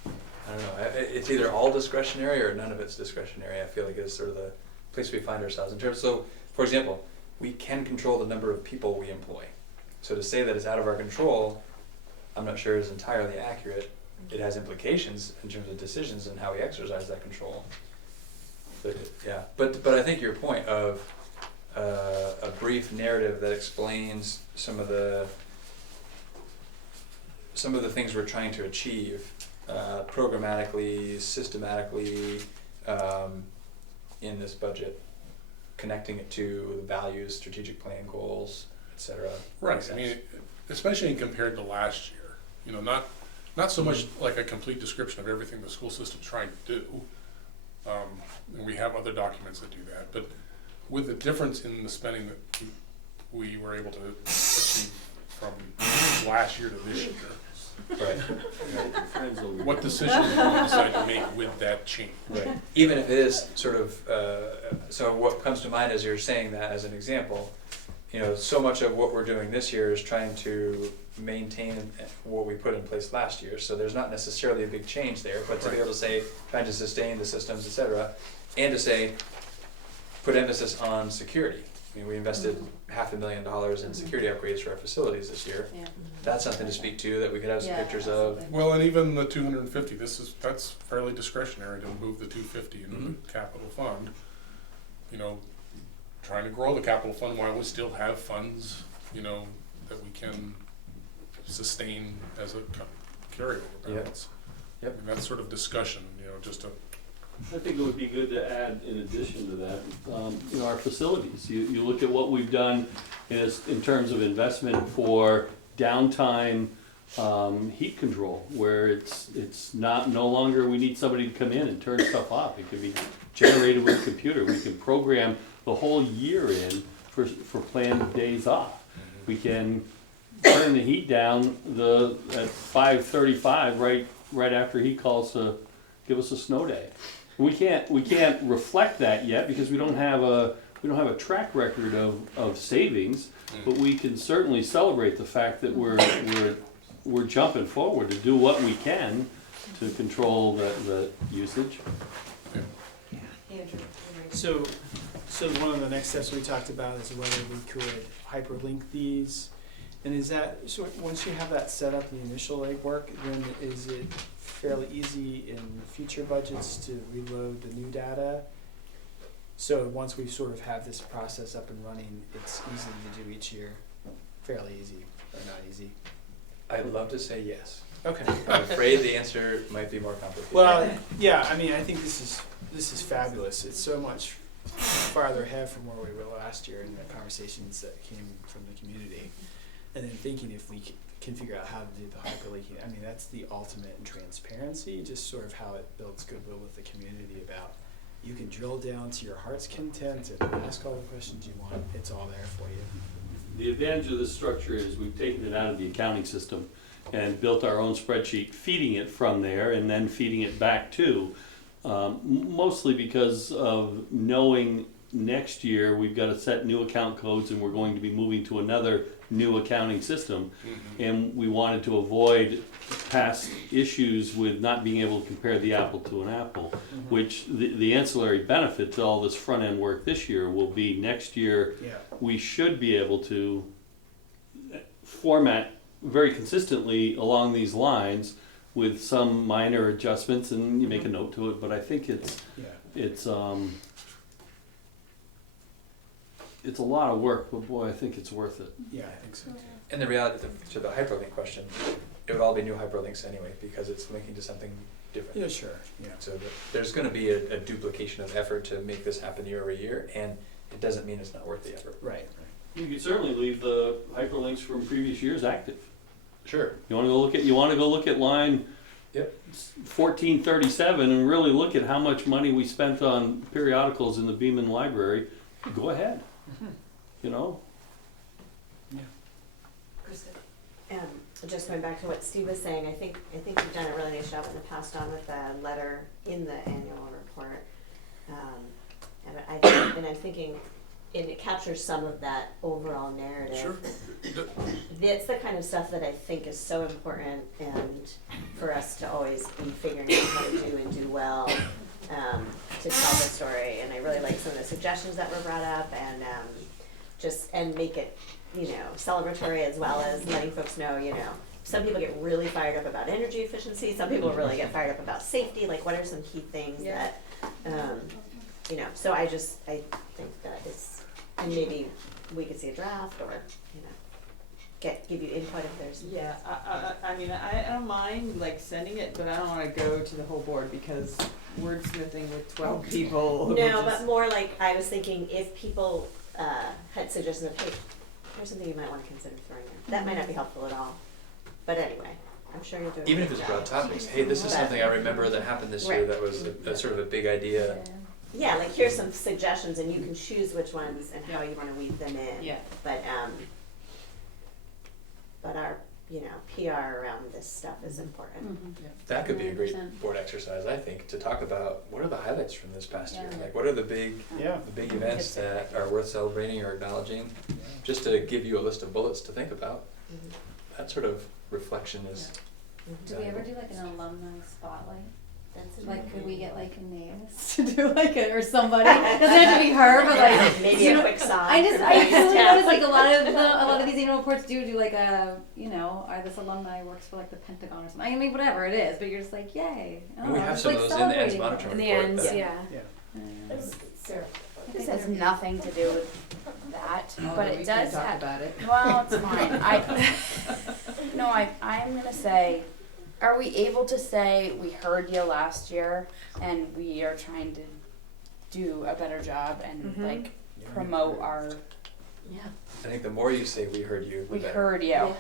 I don't know, it's either all discretionary or none of it's discretionary. I feel like it's sort of the place we find ourselves in terms, so, for example, we can control the number of people we employ. So to say that it's out of our control, I'm not sure is entirely accurate. It has implications in terms of decisions and how we exercise that control. But, yeah, but I think your point of a brief narrative that explains some of the things we're trying to achieve programmatically, systematically in this budget, connecting it to the values, strategic plan goals, etc. right, I mean, especially compared to last year, you know, not so much like a complete description of everything the school system's trying to do. And we have other documents that do that, but with the difference in the spending that we were able to achieve from last year to this year, Right. what decisions do we decide to make with that change? Right. Even if it is sort of, so what comes to mind as you're saying that as an example, you know, so much of what we're doing this year is trying to maintain what we put in place last year. So there's not necessarily a big change there, but to be able to say, trying to sustain the systems, et cetera, and to say, put emphasis on security. I mean, we invested $500,000 in security upgrades for our facilities this year. Yeah. That's something to speak to that we could have some Yeah, pictures of. absolutely. Well, and even the 250, that's fairly discretionary to move the 250 into Mhm. the capital fund. You know, trying to grow the capital fund while we still have funds, you know, that we can sustain as a carryover balance. Yep. And that sort of discussion, you know, just to, I think it would be good to add, in addition to that, you know, our facilities. You look at what we've done in terms of investment for downtime heat control, where it's no longer we need somebody to come in and turn stuff off. It can be generated with a computer. We can program the whole year in for planned days off. We can turn the heat down at 5:35 right after he calls to give us a snow day. We can't reflect that yet because we don't have a a track record of savings, but we can certainly celebrate the fact that we're jumping forward to do what we can to control the usage. So one of the next steps we talked about is whether we could hyperlink these. And is that, so once you have that set up, the initial legwork, then is it fairly easy in future budgets to reload the new data? So once we sort of have this process up and running, it's easy to do each year, fairly easy, or not easy? I'd love to say yes. Okay. I'm afraid the answer might be more complicated. Well, yeah, I mean, I think this is fabulous. It's so much farther ahead from where we were last year in the conversations that came from the community. And then thinking if we can figure out how to do the hyperlinking, I mean, that's the ultimate in transparency, just sort of how it builds goodwill with the community about you can drill down to your heart's content and ask all the questions you want. It's all there for you. The advantage of this structure is we've taken it out of the accounting system and built our own spreadsheet, feeding it from there and then feeding it back to, mostly because of knowing next year we've got to set new account codes and we're going to be moving to another new accounting system. And we wanted to avoid past issues with not being able to compare the apple to an apple, which the ancillary benefit to all this front end work this year will be next year. Yeah. We should be able to format very consistently along these lines with some minor adjustments, and you make a note to it, but I think it's a lot of work, but boy, I think it's worth it. Yeah, I think so too. And the reality, to the hyperlink question, it would all be new hyperlinks anyway, because it's linking to something different. Yeah, sure. Yeah. So there's going to be a duplication of effort to make this happen year over year, and it doesn't mean it's not worth the effort. Right. You could certainly leave the hyperlinks from previous years active. Sure. You want to go look at line 1437 and really look at how much money we spent on periodicals in the Beaman Library. Go ahead. You know. Yeah. Just going back to what Steve was saying, I think you've done a really nice job in the past on with the letter in the annual report. And I'm thinking, and it captures some of that overall narrative. Sure. It's the kind of stuff that I think is so important, and for us to always be figuring out how to do and do well to tell the story. And I really like some of the suggestions that were brought up, and and make it, celebratory, as well as letting folks know, some people get really fired up about energy efficiency. Some people really get fired up about safety. Like, what are some key things that, so I think that is, and maybe we could see a draft, or, give you input if there's. Yeah, I mean, I don't mind like sending it, but I don't wanna go to the whole board because wordsmithing with 12 people. No, but more like, I was thinking if people had suggestions of, hey, here's something you might wanna consider throwing in. That might not be helpful at all, but anyway, I'm sure you're doing a Even if good it's job. broad topics, hey, this is something I remember that happened this year that was a sort of a big idea. Yeah, like here's some suggestions, and you can choose which ones and how you wanna weave them in. Yeah. But our, PR around this stuff is important. That could be a great 100%. board exercise, I think, to talk about what are the highlights from this past year? Yeah. Like, what are the big events that are worth celebrating or acknowledging? Just to give you a list of bullets to think about. That sort of reflection is. Do we ever do like an alumni spotlight? That's Like, could we get like a Naemis to do like it, or somebody? Doesn't have to be her, but like maybe a quick song. I totally noticed like a lot of these annual reports do like a this alumni works for like the Pentagon or something. I mean, whatever it is, but you're just like, yay! And we have some of those in the ends monitoring report. This has nothing to do with that, but it does talk have. about it. Well, it's fine. I'm gonna say, are we able to say we heard you last year and we are trying to do a better job and like promote our. Yeah. I think the more you say we heard you, the We better. heard you. Yeah.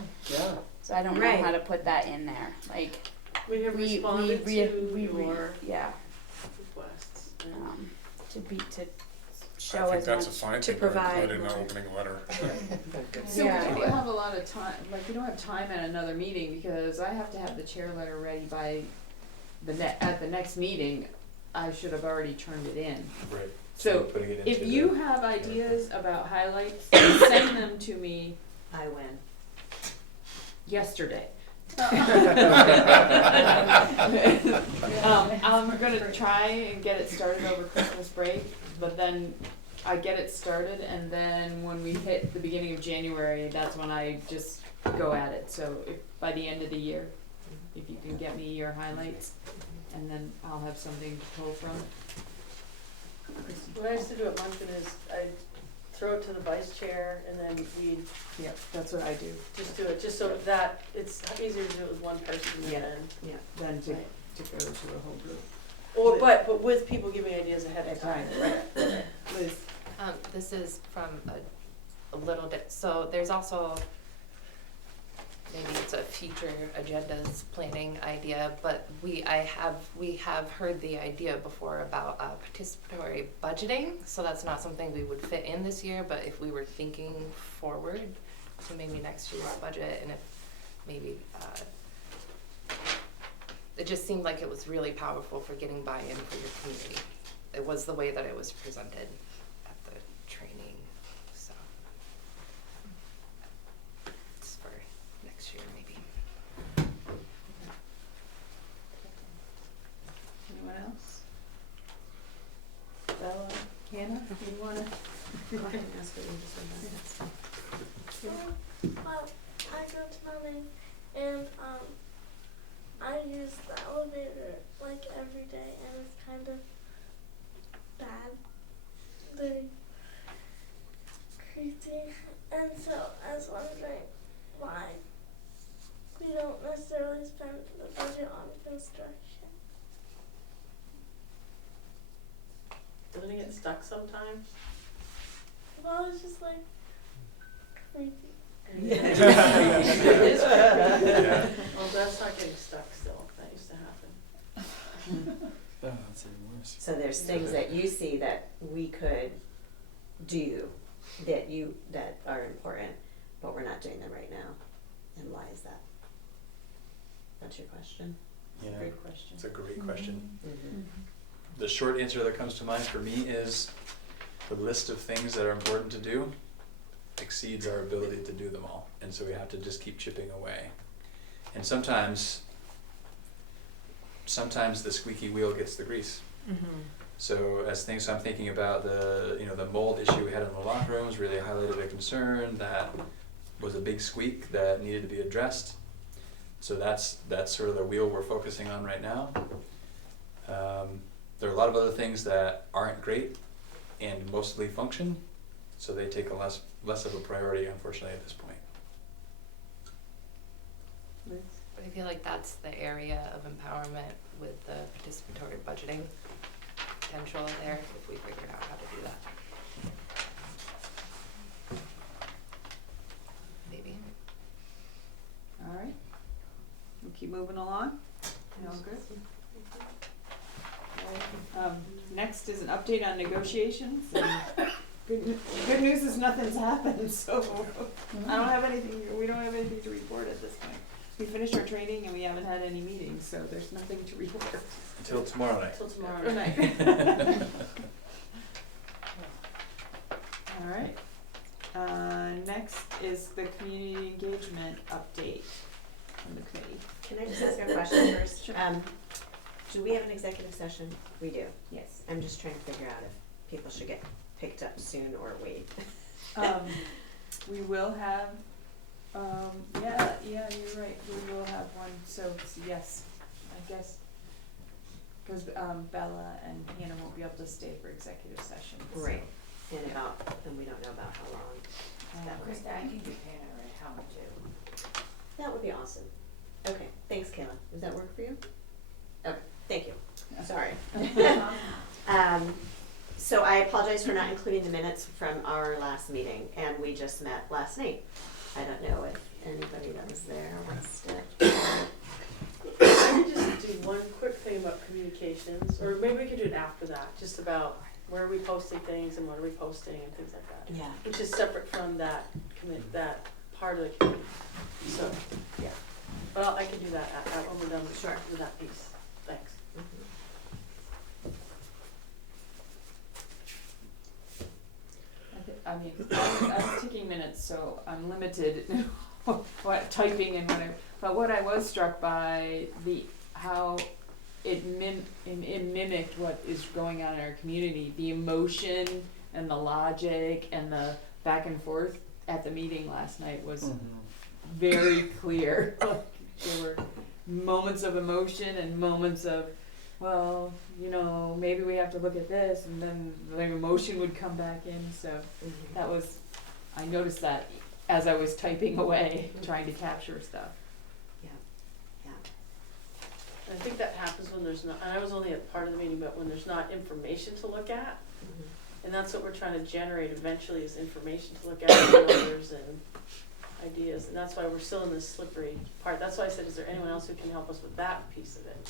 So I don't know how to put that in there. Like We have responded to your yeah. requests. To show I think as that's a much. fine to thing to provide. include in the opening letter. So we don't have a lot of time, like we don't have time at another meeting because I have to have the chair letter ready by at the next meeting. I should have already turned it in. Right. So putting it into if you the- have ideas about highlights, send them to me I win. yesterday. I'm gonna try and get it started over Christmas break, but then I get it started, and then when we hit the beginning of January, that's when I just go at it. So if by the end of the year, if you can get me your highlights, and then I'll have something to pull from. What I used to do at Munson is I'd throw it to the vice chair and then we'd Yep, that's what I do. just do it, just so that it's easier to do it with one person than, Yeah, then to Right. go to a whole group. or, but with people giving ideas ahead of time. Right. Liz. This is from a little bit, so there's also, maybe it's a future agendas planning idea, but we have heard the idea before about participatory budgeting, so that's not something we would fit in this year, but if we were thinking forward to maybe next year's budget, and if maybe, it just seemed like it was really powerful for getting buy-in for your community. It was the way that it was presented at the training, so. It's for next year maybe. Anyone else? Bella, Hannah, you wanna? Go ahead and ask what you just said. Well, I go to Melbourne and I use the elevator like every day and it's kind of bad. Very creepy. And so I was wondering why we don't necessarily spend the budget on construction. Doesn't it get stuck sometimes? Well, it's just like creepy. It is creepy. Well, that's not getting stuck still, that used to happen. Oh, that's even worse. So there's things that you see that we could do that are important, but we're not doing them right now. And why is that? That's your question? Yeah, Great question. it's a great question. Mm-hmm. The short answer that comes to mind for me is the list of things that are important to do exceeds our ability to do them all. And so we have to just keep chipping away. And sometimes the squeaky wheel gets the grease. So so I'm thinking about the mold issue we had in the locker rooms really highlighted a concern that was a big squeak that needed to be addressed. So that's sort of the wheel we're focusing on right now. There are a lot of other things that aren't great and mostly function, so they take a less of a priority, unfortunately, at this point. Liz? But I feel like that's the area of empowerment with the participatory budgeting potential there, if we figure out how to do that. Maybe. All right. We'll keep moving along. All good. Next is an update on negotiations. And good news is nothing's happened, so I don't have anything. We don't have anything to report at this point. We finished our training and we haven't had any meetings, so there's nothing to report. Until tomorrow night. Till tomorrow Good night. night. All right. Next is the community engagement update from the committee. Can I just ask a question first? Sure. Do we have an executive session? We do. Yes. I'm just trying to figure out if people should get picked up soon or wait. We will have, yeah, you're right, we will have one, so yes, I guess, because Bella and Hannah won't be able to stay for executive session. So, Right. And we don't know about how long. That was. I can do Hannah right how too. That would be awesome. Okay, thanks, Kayla. Does that work for you? Okay, thank you. Sorry. So I apologize for not including the minutes from our last meeting, and we just met last night. I don't know if anybody that was there wants to. I could just do one quick thing about communications, or maybe we could do it after that, just about where are we posting things and what are we posting and things like that. Yeah. Which is separate from that that part of the committee. So, yeah. But I can do that when we're done with that piece. Thanks. I mean, I'm taking minutes, so I'm limited what typing and whatever. But what I was struck by how it mimicked what is going on in our community, the emotion and the logic and the back and forth at the meeting last night was very clear. Like, there were moments of emotion and moments of, well, you know, maybe we have to look at this, and then the emotion would come back in. So that was, I noticed that as I was typing away, trying to capture stuff. I think that happens when there's not, and I was only a part of the meeting, but when there's not information to look at, and that's what we're trying to generate eventually is information to look at, numbers and ideas, and that's why we're still in this slippery part. That's why I said, is there anyone else who can help us with that piece of it?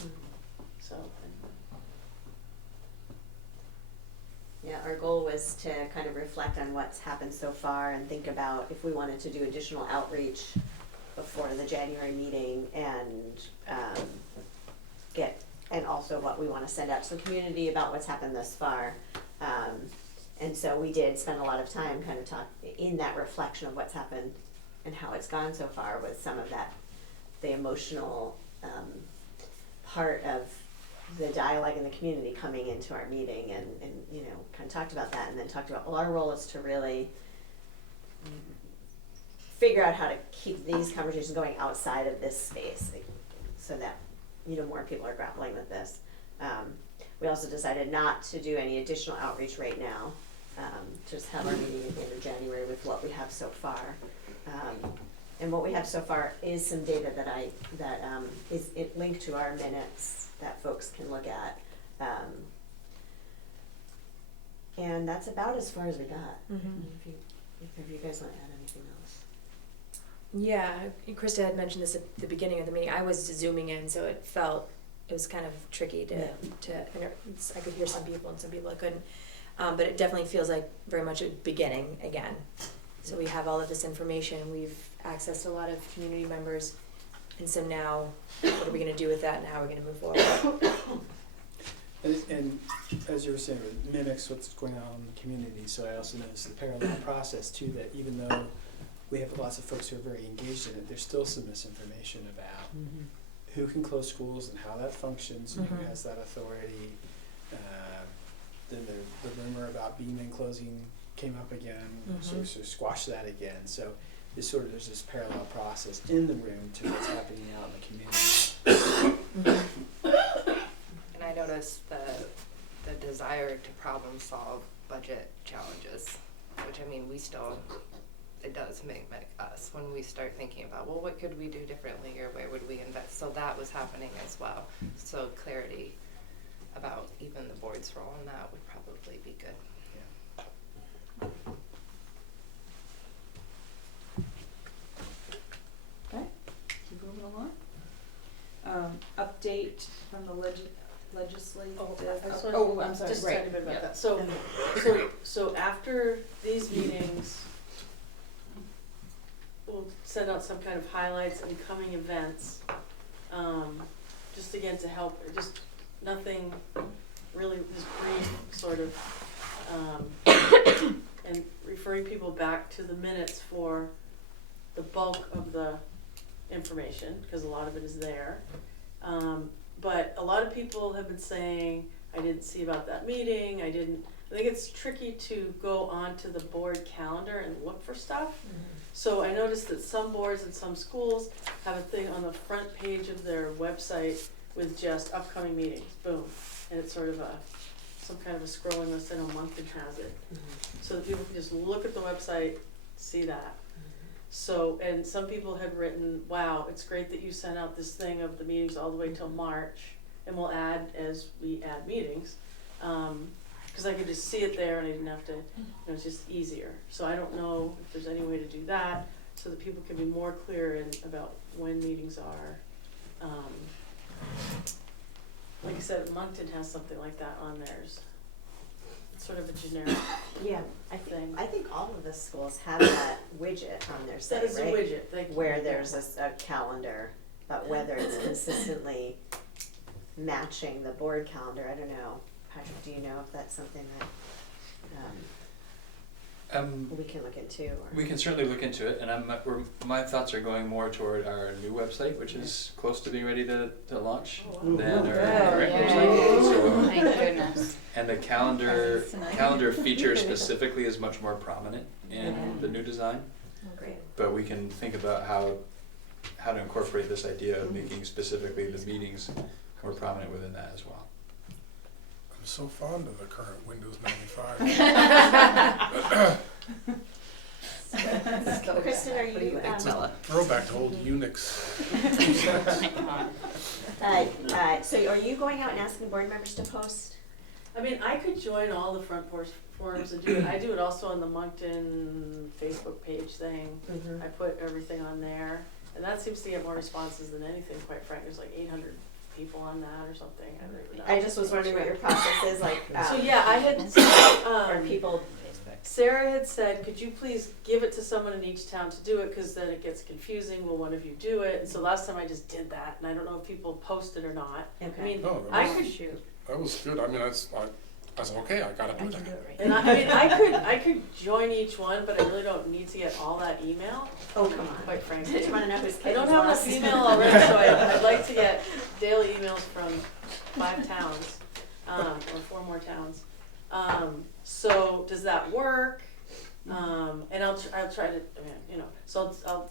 So. Yeah, our goal was to kind of reflect on what's happened so far and think about if we wanted to do additional outreach before the January meeting and and also what we want to send out to the community about what's happened thus far. And so we did spend a lot of time kind of in that reflection of what's happened and how it's gone so far with some of that, the emotional part of the dialogue in the community coming into our meeting and you know, kind of talked about that and then talked about, well, our role is to really figure out how to keep these conversations going outside of this space so that, you know, more people are grappling with this. We also decided not to do any additional outreach right now, just have our meeting at the end of January with what we have so far. And what we have so far is some data that is linked to our minutes that folks can look at. And that's about as far as we got. If you guys want to add anything else. Yeah, Krista had mentioned this at the beginning of the meeting. I was zooming in, so it was kind of tricky I could hear some people and some people I couldn't. But it definitely feels like very much a beginning again. So we have all of this information. We've accessed a lot of community members. And so now, what are we going to do with that and how are we going to move forward? And as you were saying, it mimics what's going on in the community. So I also noticed the parallel process too, that even though we have lots of folks who are very engaged in it, there's still some misinformation about who can close schools and how that functions and who has that authority. Then the rumor about Beeman closing came up again, sort of squashed that again. So there's this parallel process in the room to what's happening out in the community. And I noticed the desire to problem solve budget challenges, which I mean, it does make us when we start thinking about, well, what could we do differently or where would we invest? So that was happening as well. So clarity about even the board's role in that would probably be good. Okay, keep moving along. Update from the legislative. I'm sorry. Just a tiny bit about that. So after these meetings, we'll send out some kind of highlights and coming events, just again to help, just nothing really, just brief sort of, and referring people back to the minutes for the bulk of the information, because a lot of it is there. But a lot of people have been saying, I didn't see about that meeting, I think it's tricky to go onto the board calendar and look for stuff. So I noticed that some boards and some schools have a thing on the front page of their website with just upcoming meetings, boom. And it's sort of some kind of a scrolling list. I know Moncton has it. So that people can just look at the website, see that. So, and some people had written, wow, it's great that you sent out this thing of the meetings all the way till March, and we'll add as we add meetings. Because I could just see it there and I didn't have to, it's just easier. So I don't know if there's any way to do that so that people can be more clear about when meetings are. Like I said, Moncton has something like that on theirs. It's sort of a generic thing. I think all of the schools have that widget on their site, That is right? a widget, thank you. Where there's a calendar, but whether it's consistently matching the board calendar, I don't know. Patrick, do you know if that's something that we can look into, or? We can certainly look into it, and my thoughts are going more toward our new website, which is close to being ready to launch, than our current website. So, Thank goodness. and the calendar feature specifically is much more prominent in the new design. Great. But we can think about how to incorporate this idea of making specifically the meetings more prominent within that as well. I'm so fond of the current Windows 95. Kristen, are you, It's a throwback to old Unix. so are you going out and asking board members to post? I mean, I could join all the front porch forums and do it. I do it also on the Moncton Facebook page thing. I put everything on there, and that seems to get more responses than anything, quite frankly. There's like 800 people on that or something. I don't even know. I just was wondering what your process is like. So yeah, I had are people. Sarah had said, could you please give it to someone in each town to do it, because then it gets confusing. Will one of you do it? And so last time I just did that, and I don't know if people posted or not. Okay. I mean, Oh, I could shoot. That was good. I mean, I said, okay, I gotta do that. And I mean, I could join each one, but I really don't need to get all that email. Oh, come on. Quite frankly. I just want to know who's I don't have enough email already, so I'd like to get daily emails from 5 towns, or 4 more towns. So does that work? And I'll try to, I mean, you know, so I'll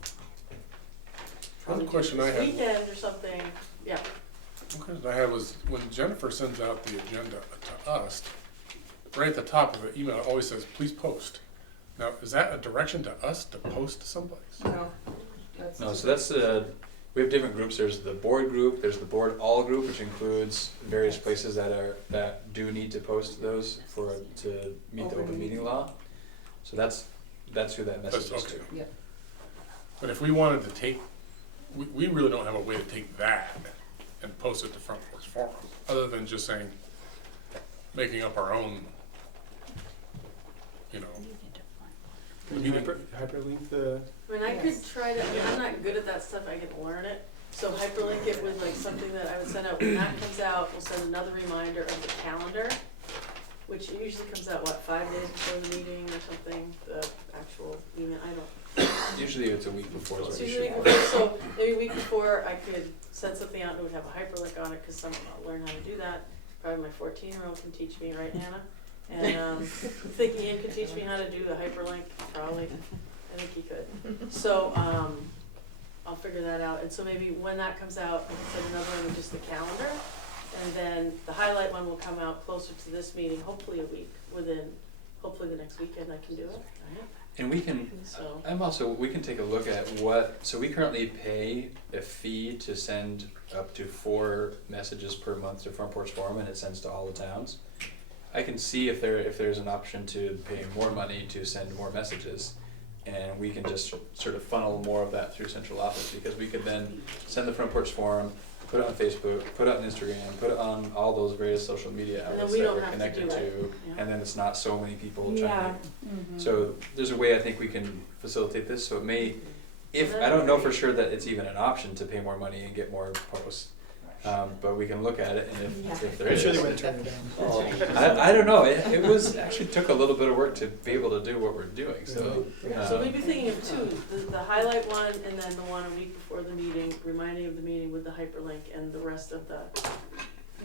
One question I this had. weekend or something, yeah. One question I had was when Jennifer sends out the agenda to us, right at the top of the email, it always says, please post. Now, is that a direction to us to post someplace? No. No, so that's we have different groups. There's the board group, there's the board all group, which includes various places that do need to post those to meet the open meeting law. So that's who that message is to. Yeah. But if we wanted to take, we really don't have a way to take that and post it to Front Porch Forum, other than just saying, making up our own, you know. Can you hyperlink the? I mean, I could try to, I mean, I'm not good at that stuff, I can learn it. So hyperlink it with like something that I would send out, when that comes out, we'll send another reminder of the calendar, which usually comes out, 5 days before the meeting or something, the actual email, I don't. Usually it's a week before. It's So we usually a should- week before, so maybe a week before I could send something out that would have a hyperlink on it, cause I'll learn how to do that. Probably my 14-year-old can teach me, right, Hannah? And I'm thinking Ian could teach me how to do the hyperlink, probably. I think he could. So, I'll figure that out. And so maybe when that comes out, I can send another one with just the calendar. And then the highlight one will come out closer to this meeting, hopefully a week, hopefully the next weekend I can do it, right? And we can, So, we can take a look at so we currently pay a fee to send up to 4 messages per month to Front Porch Forum, and it sends to all the towns. I can see if there's an option to pay more money to send more messages, and we can just sort of funnel more of that through central office, because we could then send the Front Porch Forum, put it on Facebook, put it on Instagram, put it on all those various social media And then outlets we that don't we're have to connected do to, it, yeah. and then it's not so many people trying Yeah. to. So there's a way I think we can facilitate this. So it may, if I don't know for sure that it's even an option to pay more money and get more posts, but we can look at it, and if there I'm is, sure they would turn it down. I don't know. It was actually took a little bit of work to be able to do what we're doing. So So we'd be thinking of 2, the highlight one and then the one a week before the meeting, reminding of the meeting with the hyperlink, and the rest of the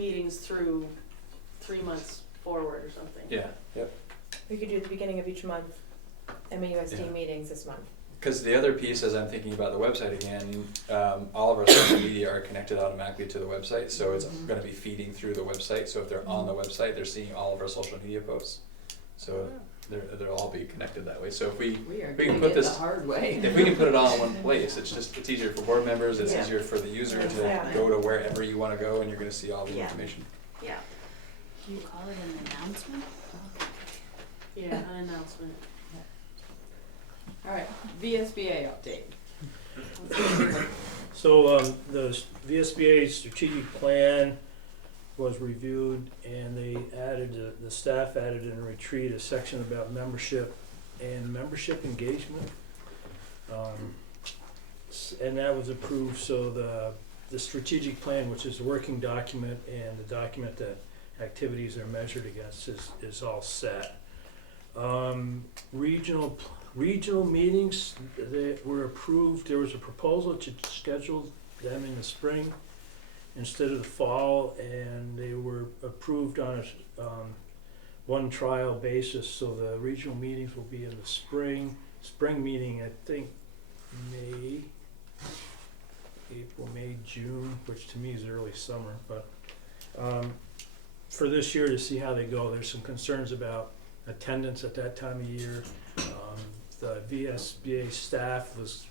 meetings through 3 months forward or something. yeah, yep. We could do the beginning of each month, MAUSD Yeah. meetings this month. Because the other piece, as I'm thinking about the website again, all of our social media are connected automatically to the website, so it's going to be feeding through the website. So if they're on the website, they're seeing all of our social media posts. So they'll all be connected that way. So if we can put this hard way. if we can put it all in one place, it's easier for board members. It's Yeah. easier for the user to Exactly. go to wherever you want to go, and you're going to see all the Yeah. information. Yeah. Do you call it an announcement? Yeah, an announcement. All right, VSBA update. So, the VSBA strategic plan was reviewed, and they added, the staff added in a retreat a section about membership and membership engagement. And that was approved, so the strategic plan, which is the working document and the document that activities are measured against, is all set. Regional meetings that were approved, there was a proposal to schedule them in the spring instead of the fall, and they were approved on a one trial basis, so the regional meetings will be in the spring. Spring meeting, I think, April, May, June, which to me is early summer, but for this year to see how they go. There's some concerns about attendance at that time of year. The Vsba staff was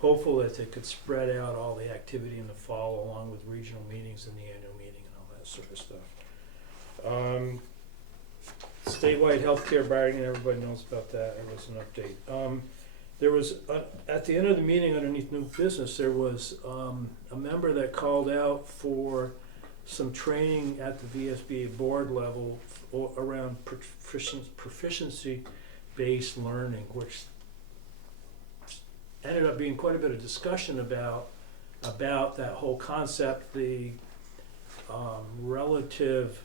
hopeful that they could spread out all the activity in the fall along with regional meetings and the annual meeting and all that sort of stuff. Statewide healthcare bargaining, everybody knows about that. There was an update. There was, at the end of the meeting underneath new business, there was a member that called out for some training at the Vsba board level around proficiency-based learning, which ended up being quite a bit of discussion about that whole concept, the relative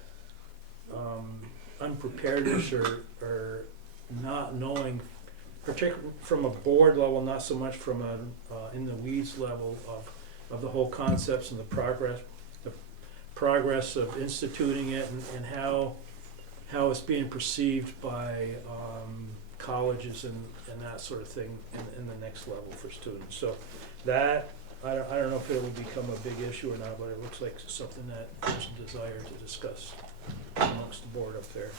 unpreparedness or not knowing, particularly from a board level, not so much from a in the weeds level of the whole concepts and the progress of instituting it and how it's being perceived by colleges and that sort of thing in the next level for students. So that, I don't know if it will become a big issue or not, but it looks like something that there's a desire to discuss amongst the board up there.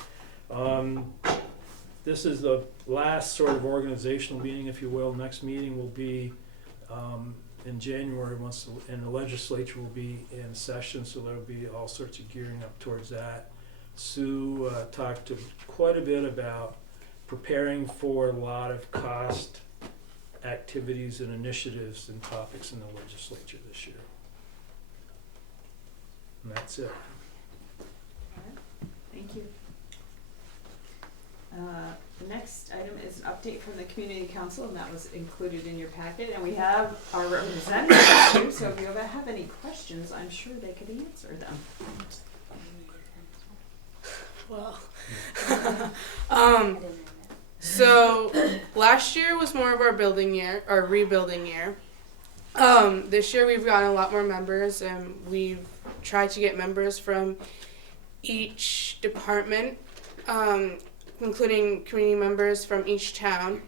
This is the last sort of organizational meeting, if you will. Next meeting will be in January, and the legislature will be in session, so there'll be all sorts of gearing up towards that. Sue talked quite a bit about preparing for a lot of cost activities and initiatives and topics in the legislature this year. And that's it. Thank you. The next item is an update from the community council, and that was included in your packet. And we have our representative here, so if you ever have any questions, I'm sure they could answer them. Well, so last year was more of our building year, our rebuilding year. This year we've gotten a lot more members, and we've tried to get members from each department, including community members from each town.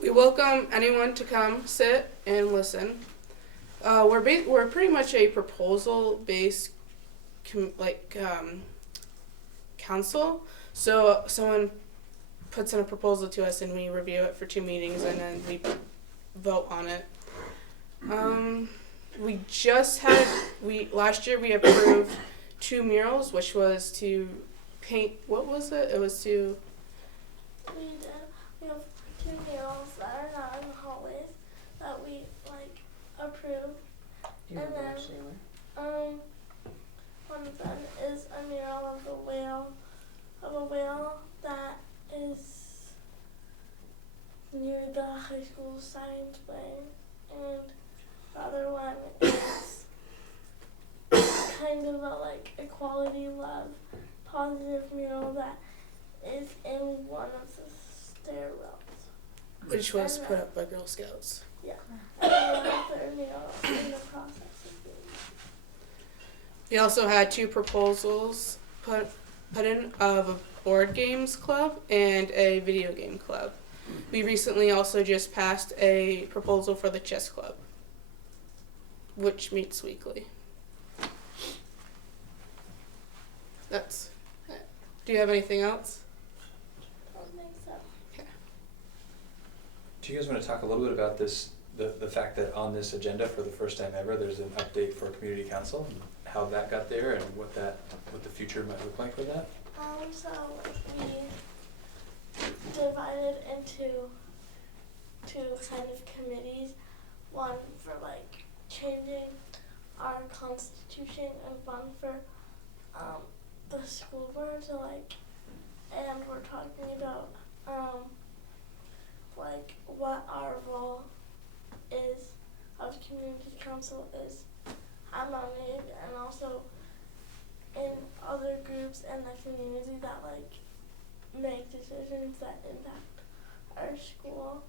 We welcome anyone to come sit and listen. We're pretty much a proposal-based council. So someone puts in a proposal to us, and we review it for 2 meetings, and then we vote on it. Last year we approved 2 murals, which was to paint. What was it? It was to. We have 2 murals that are not in the hallways that we approved, and then one of them is a mural of a whale that is near the high school science wing, and the other one is kind of a equality, love, positive mural that is in one of the stairwells. Which was put up by Girl Scouts. Yeah. And then another mural in the process of being. We also had 2 proposals put in of a board games club and a video game club. We recently also just passed a proposal for the chess club, which meets weekly. That's it. Do you have anything else? I don't think so. Okay. Do you guys want to talk a little bit about this, the fact that on this agenda for the first time ever, there's an update for community council, and how that got there, and what the future might look like for that? So we divided into 2 kind of committees, one for changing our constitution and one for the school board. So and we're talking about what our role is of community council is nominated, and also in other groups in the community that make decisions that impact our school.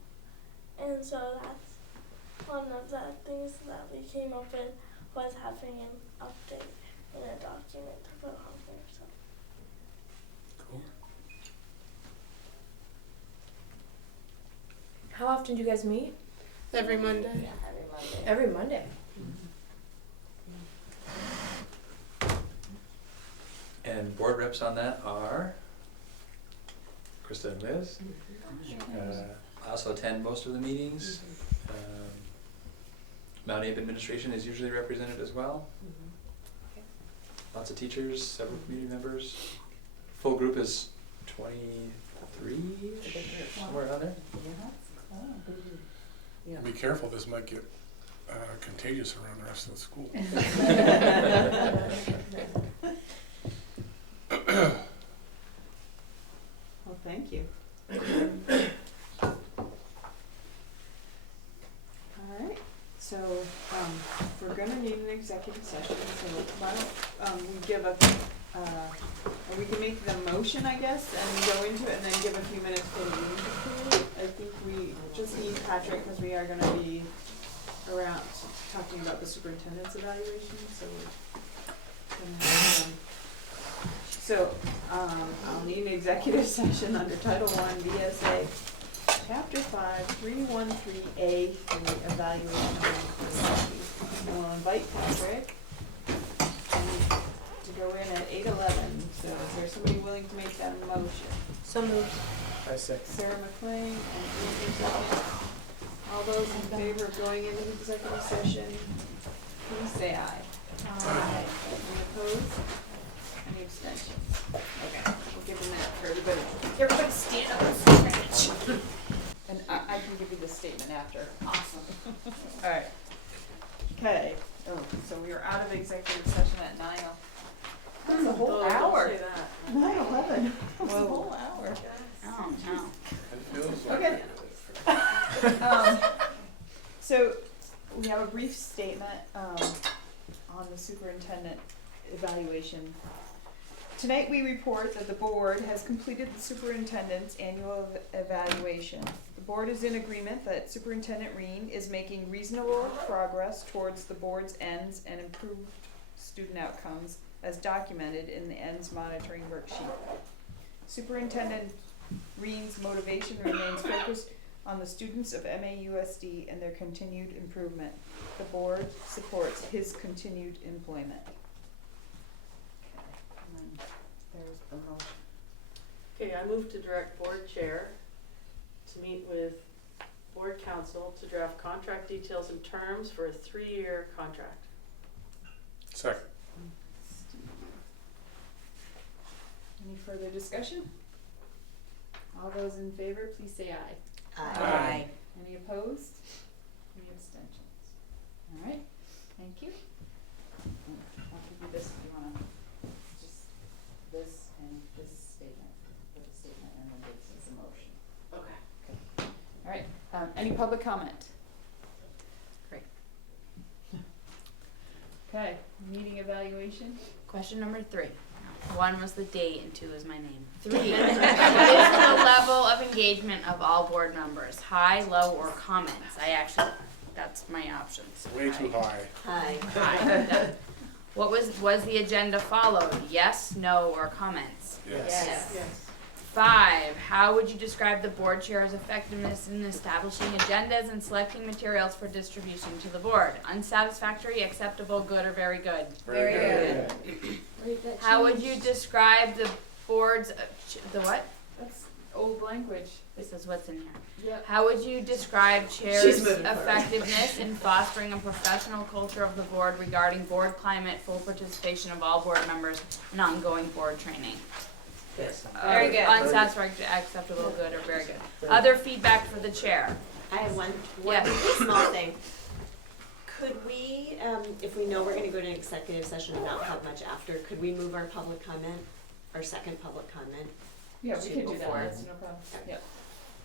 And so that's one of the things that we came up with, was having an update in a document to put on there. So. Cool. How often do you guys meet? Every Monday. Yeah, every Monday. Every Monday. And board reps on that are Krista and Liz. I also attend most of the meetings. Mount Abe administration is usually represented as well. Lots of teachers, several community members. Full group is 23, somewhere around there. Be careful, this might get contagious around the rest of the school. Well, thank you. Alright, so, we're gonna need an executive session, so why don't, we give a, or we can make the motion, I guess, and go into it and then give a few minutes for the meeting to conclude. I think we just need Patrick, cause we are gonna be around talking about the superintendent's evaluation, so we're gonna have, so, I'll need an executive session under Title I Vsba, Chapter 5, 313A, for the evaluation of employees. And we'll invite Patrick to go in at 8:11. So is there somebody willing to make that motion? So moved. I say. Sarah McLean and Andrew second. All those in favor of going into the executive session, please say aye. Aye. Any opposed? Any abstentions? Okay, we'll give a minute for everybody. Everybody stand up and stretch. And I can give you the statement after. Awesome. Alright. Okay, so we are out of executive session at 9:00. That's a whole hour. 9:11. That's a whole hour. Oh, no. It feels like Okay. So we have a brief statement on the superintendent evaluation. Tonight we report that the board has completed the superintendent's annual evaluation. The board is in agreement that Superintendent Reen is making reasonable progress towards the board's ends and improved student outcomes as documented in the ends monitoring worksheet. Superintendent Reen's motivation remains focused on the students of MAUSD and their continued improvement. The board supports his continued employment. Okay, and then there's the motion. Okay, I move to direct board chair to meet with board council to draft contract details and terms for a 3-year contract. Second. Any further discussion? All those in favor, please say aye. Aye. Any opposed? Any abstentions? All right, thank you. I'll give you this if you wanna, just this and this statement, for the statement, and then this is a motion. Okay. All right, any public comment? Great. Okay, meeting evaluation? Question number 3. 1 was the date and 2 is my name. 3 is the level of engagement of all board members, high, low, or comments. That's my options. Way too high. Hi. High. What was the agenda followed? Yes, no, or comments? Yes. Yes. 5, how would you describe the board chair's effectiveness in establishing agendas and selecting materials for distribution to the board? Unsatisfactory, acceptable, good, or very good? Very good. How would you describe the board's, the what? That's old language. This is what's in here. Yep. How would you describe chair's effectiveness in fostering a professional culture of the board regarding board climate, full participation of all board members, and ongoing board training? Yes. Very good. Unsatisfactory, acceptable, good, or very good. Other feedback for the chair. I have one Yes. small thing. Could we, if we know we're gonna go to an executive session and not have much after, could we move our public comment, our second public comment? Yeah, we can do that, Before. that's no problem. Yep.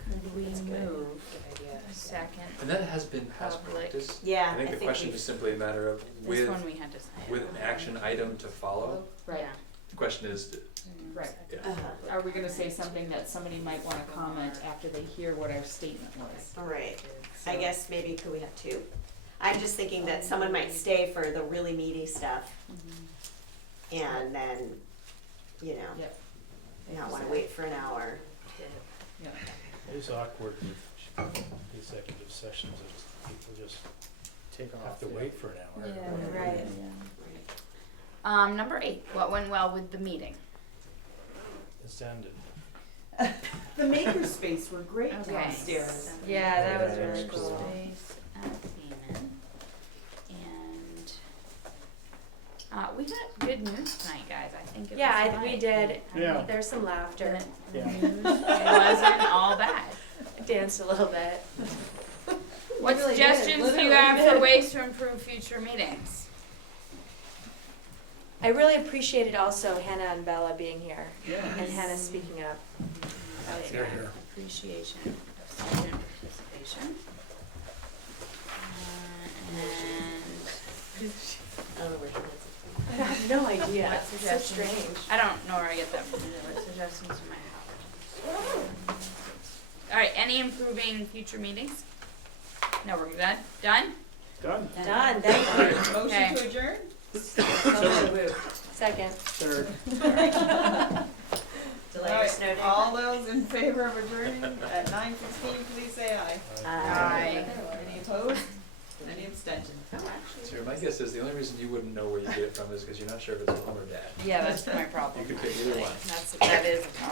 Could we move Good idea. second? And that has been past Public. practice. Yeah, I think the question is simply a matter of This with one we had to say. an action item to follow. Right. Yeah. The question is, Right. Yeah. Are we gonna say something that somebody might wanna comment after they hear what our statement was? All right, I guess maybe could we have two? I'm just thinking that someone might stay for the really meaty stuff and then, you know, Yep. not wanna wait for an hour. Yeah. It's awkward with executive sessions, if people just Take off. have to wait for an hour. Right. Number 8, what went well with the meeting? It's ended. The makerspace were great Okay. downstairs. Yeah, that was Yeah, really that's cool. Space at Seaman. And we got good news tonight, guys. I think it Yeah, was we fun. did. Yeah. There's some laughter. The Yeah. news wasn't all bad. Danced a little bit. What really did, suggestions do you literally have for did. ways to improve future meetings? I really appreciated also Hannah and Bella being here Yeah. and Hannah speaking up. Here, here. Appreciation of student participation. And I don't know where she is. I have no idea. What It's so suggestions? strange. I don't know where I get that from. What suggestions from my house? All right, any improving future meetings? No, we're done? Done? Done. Done, thank you. Motion Okay. to adjourn? So moved. Second. Third. Delay All or right, snow day? all those in favor of adjourning at 9:16, please say aye. Aye. Any opposed? Any abstentions? So my guess is the only reason you wouldn't know where you get it from is because you're not sure if it's mom or dad. Yeah, that's my problem. You could pick either one. That is a problem.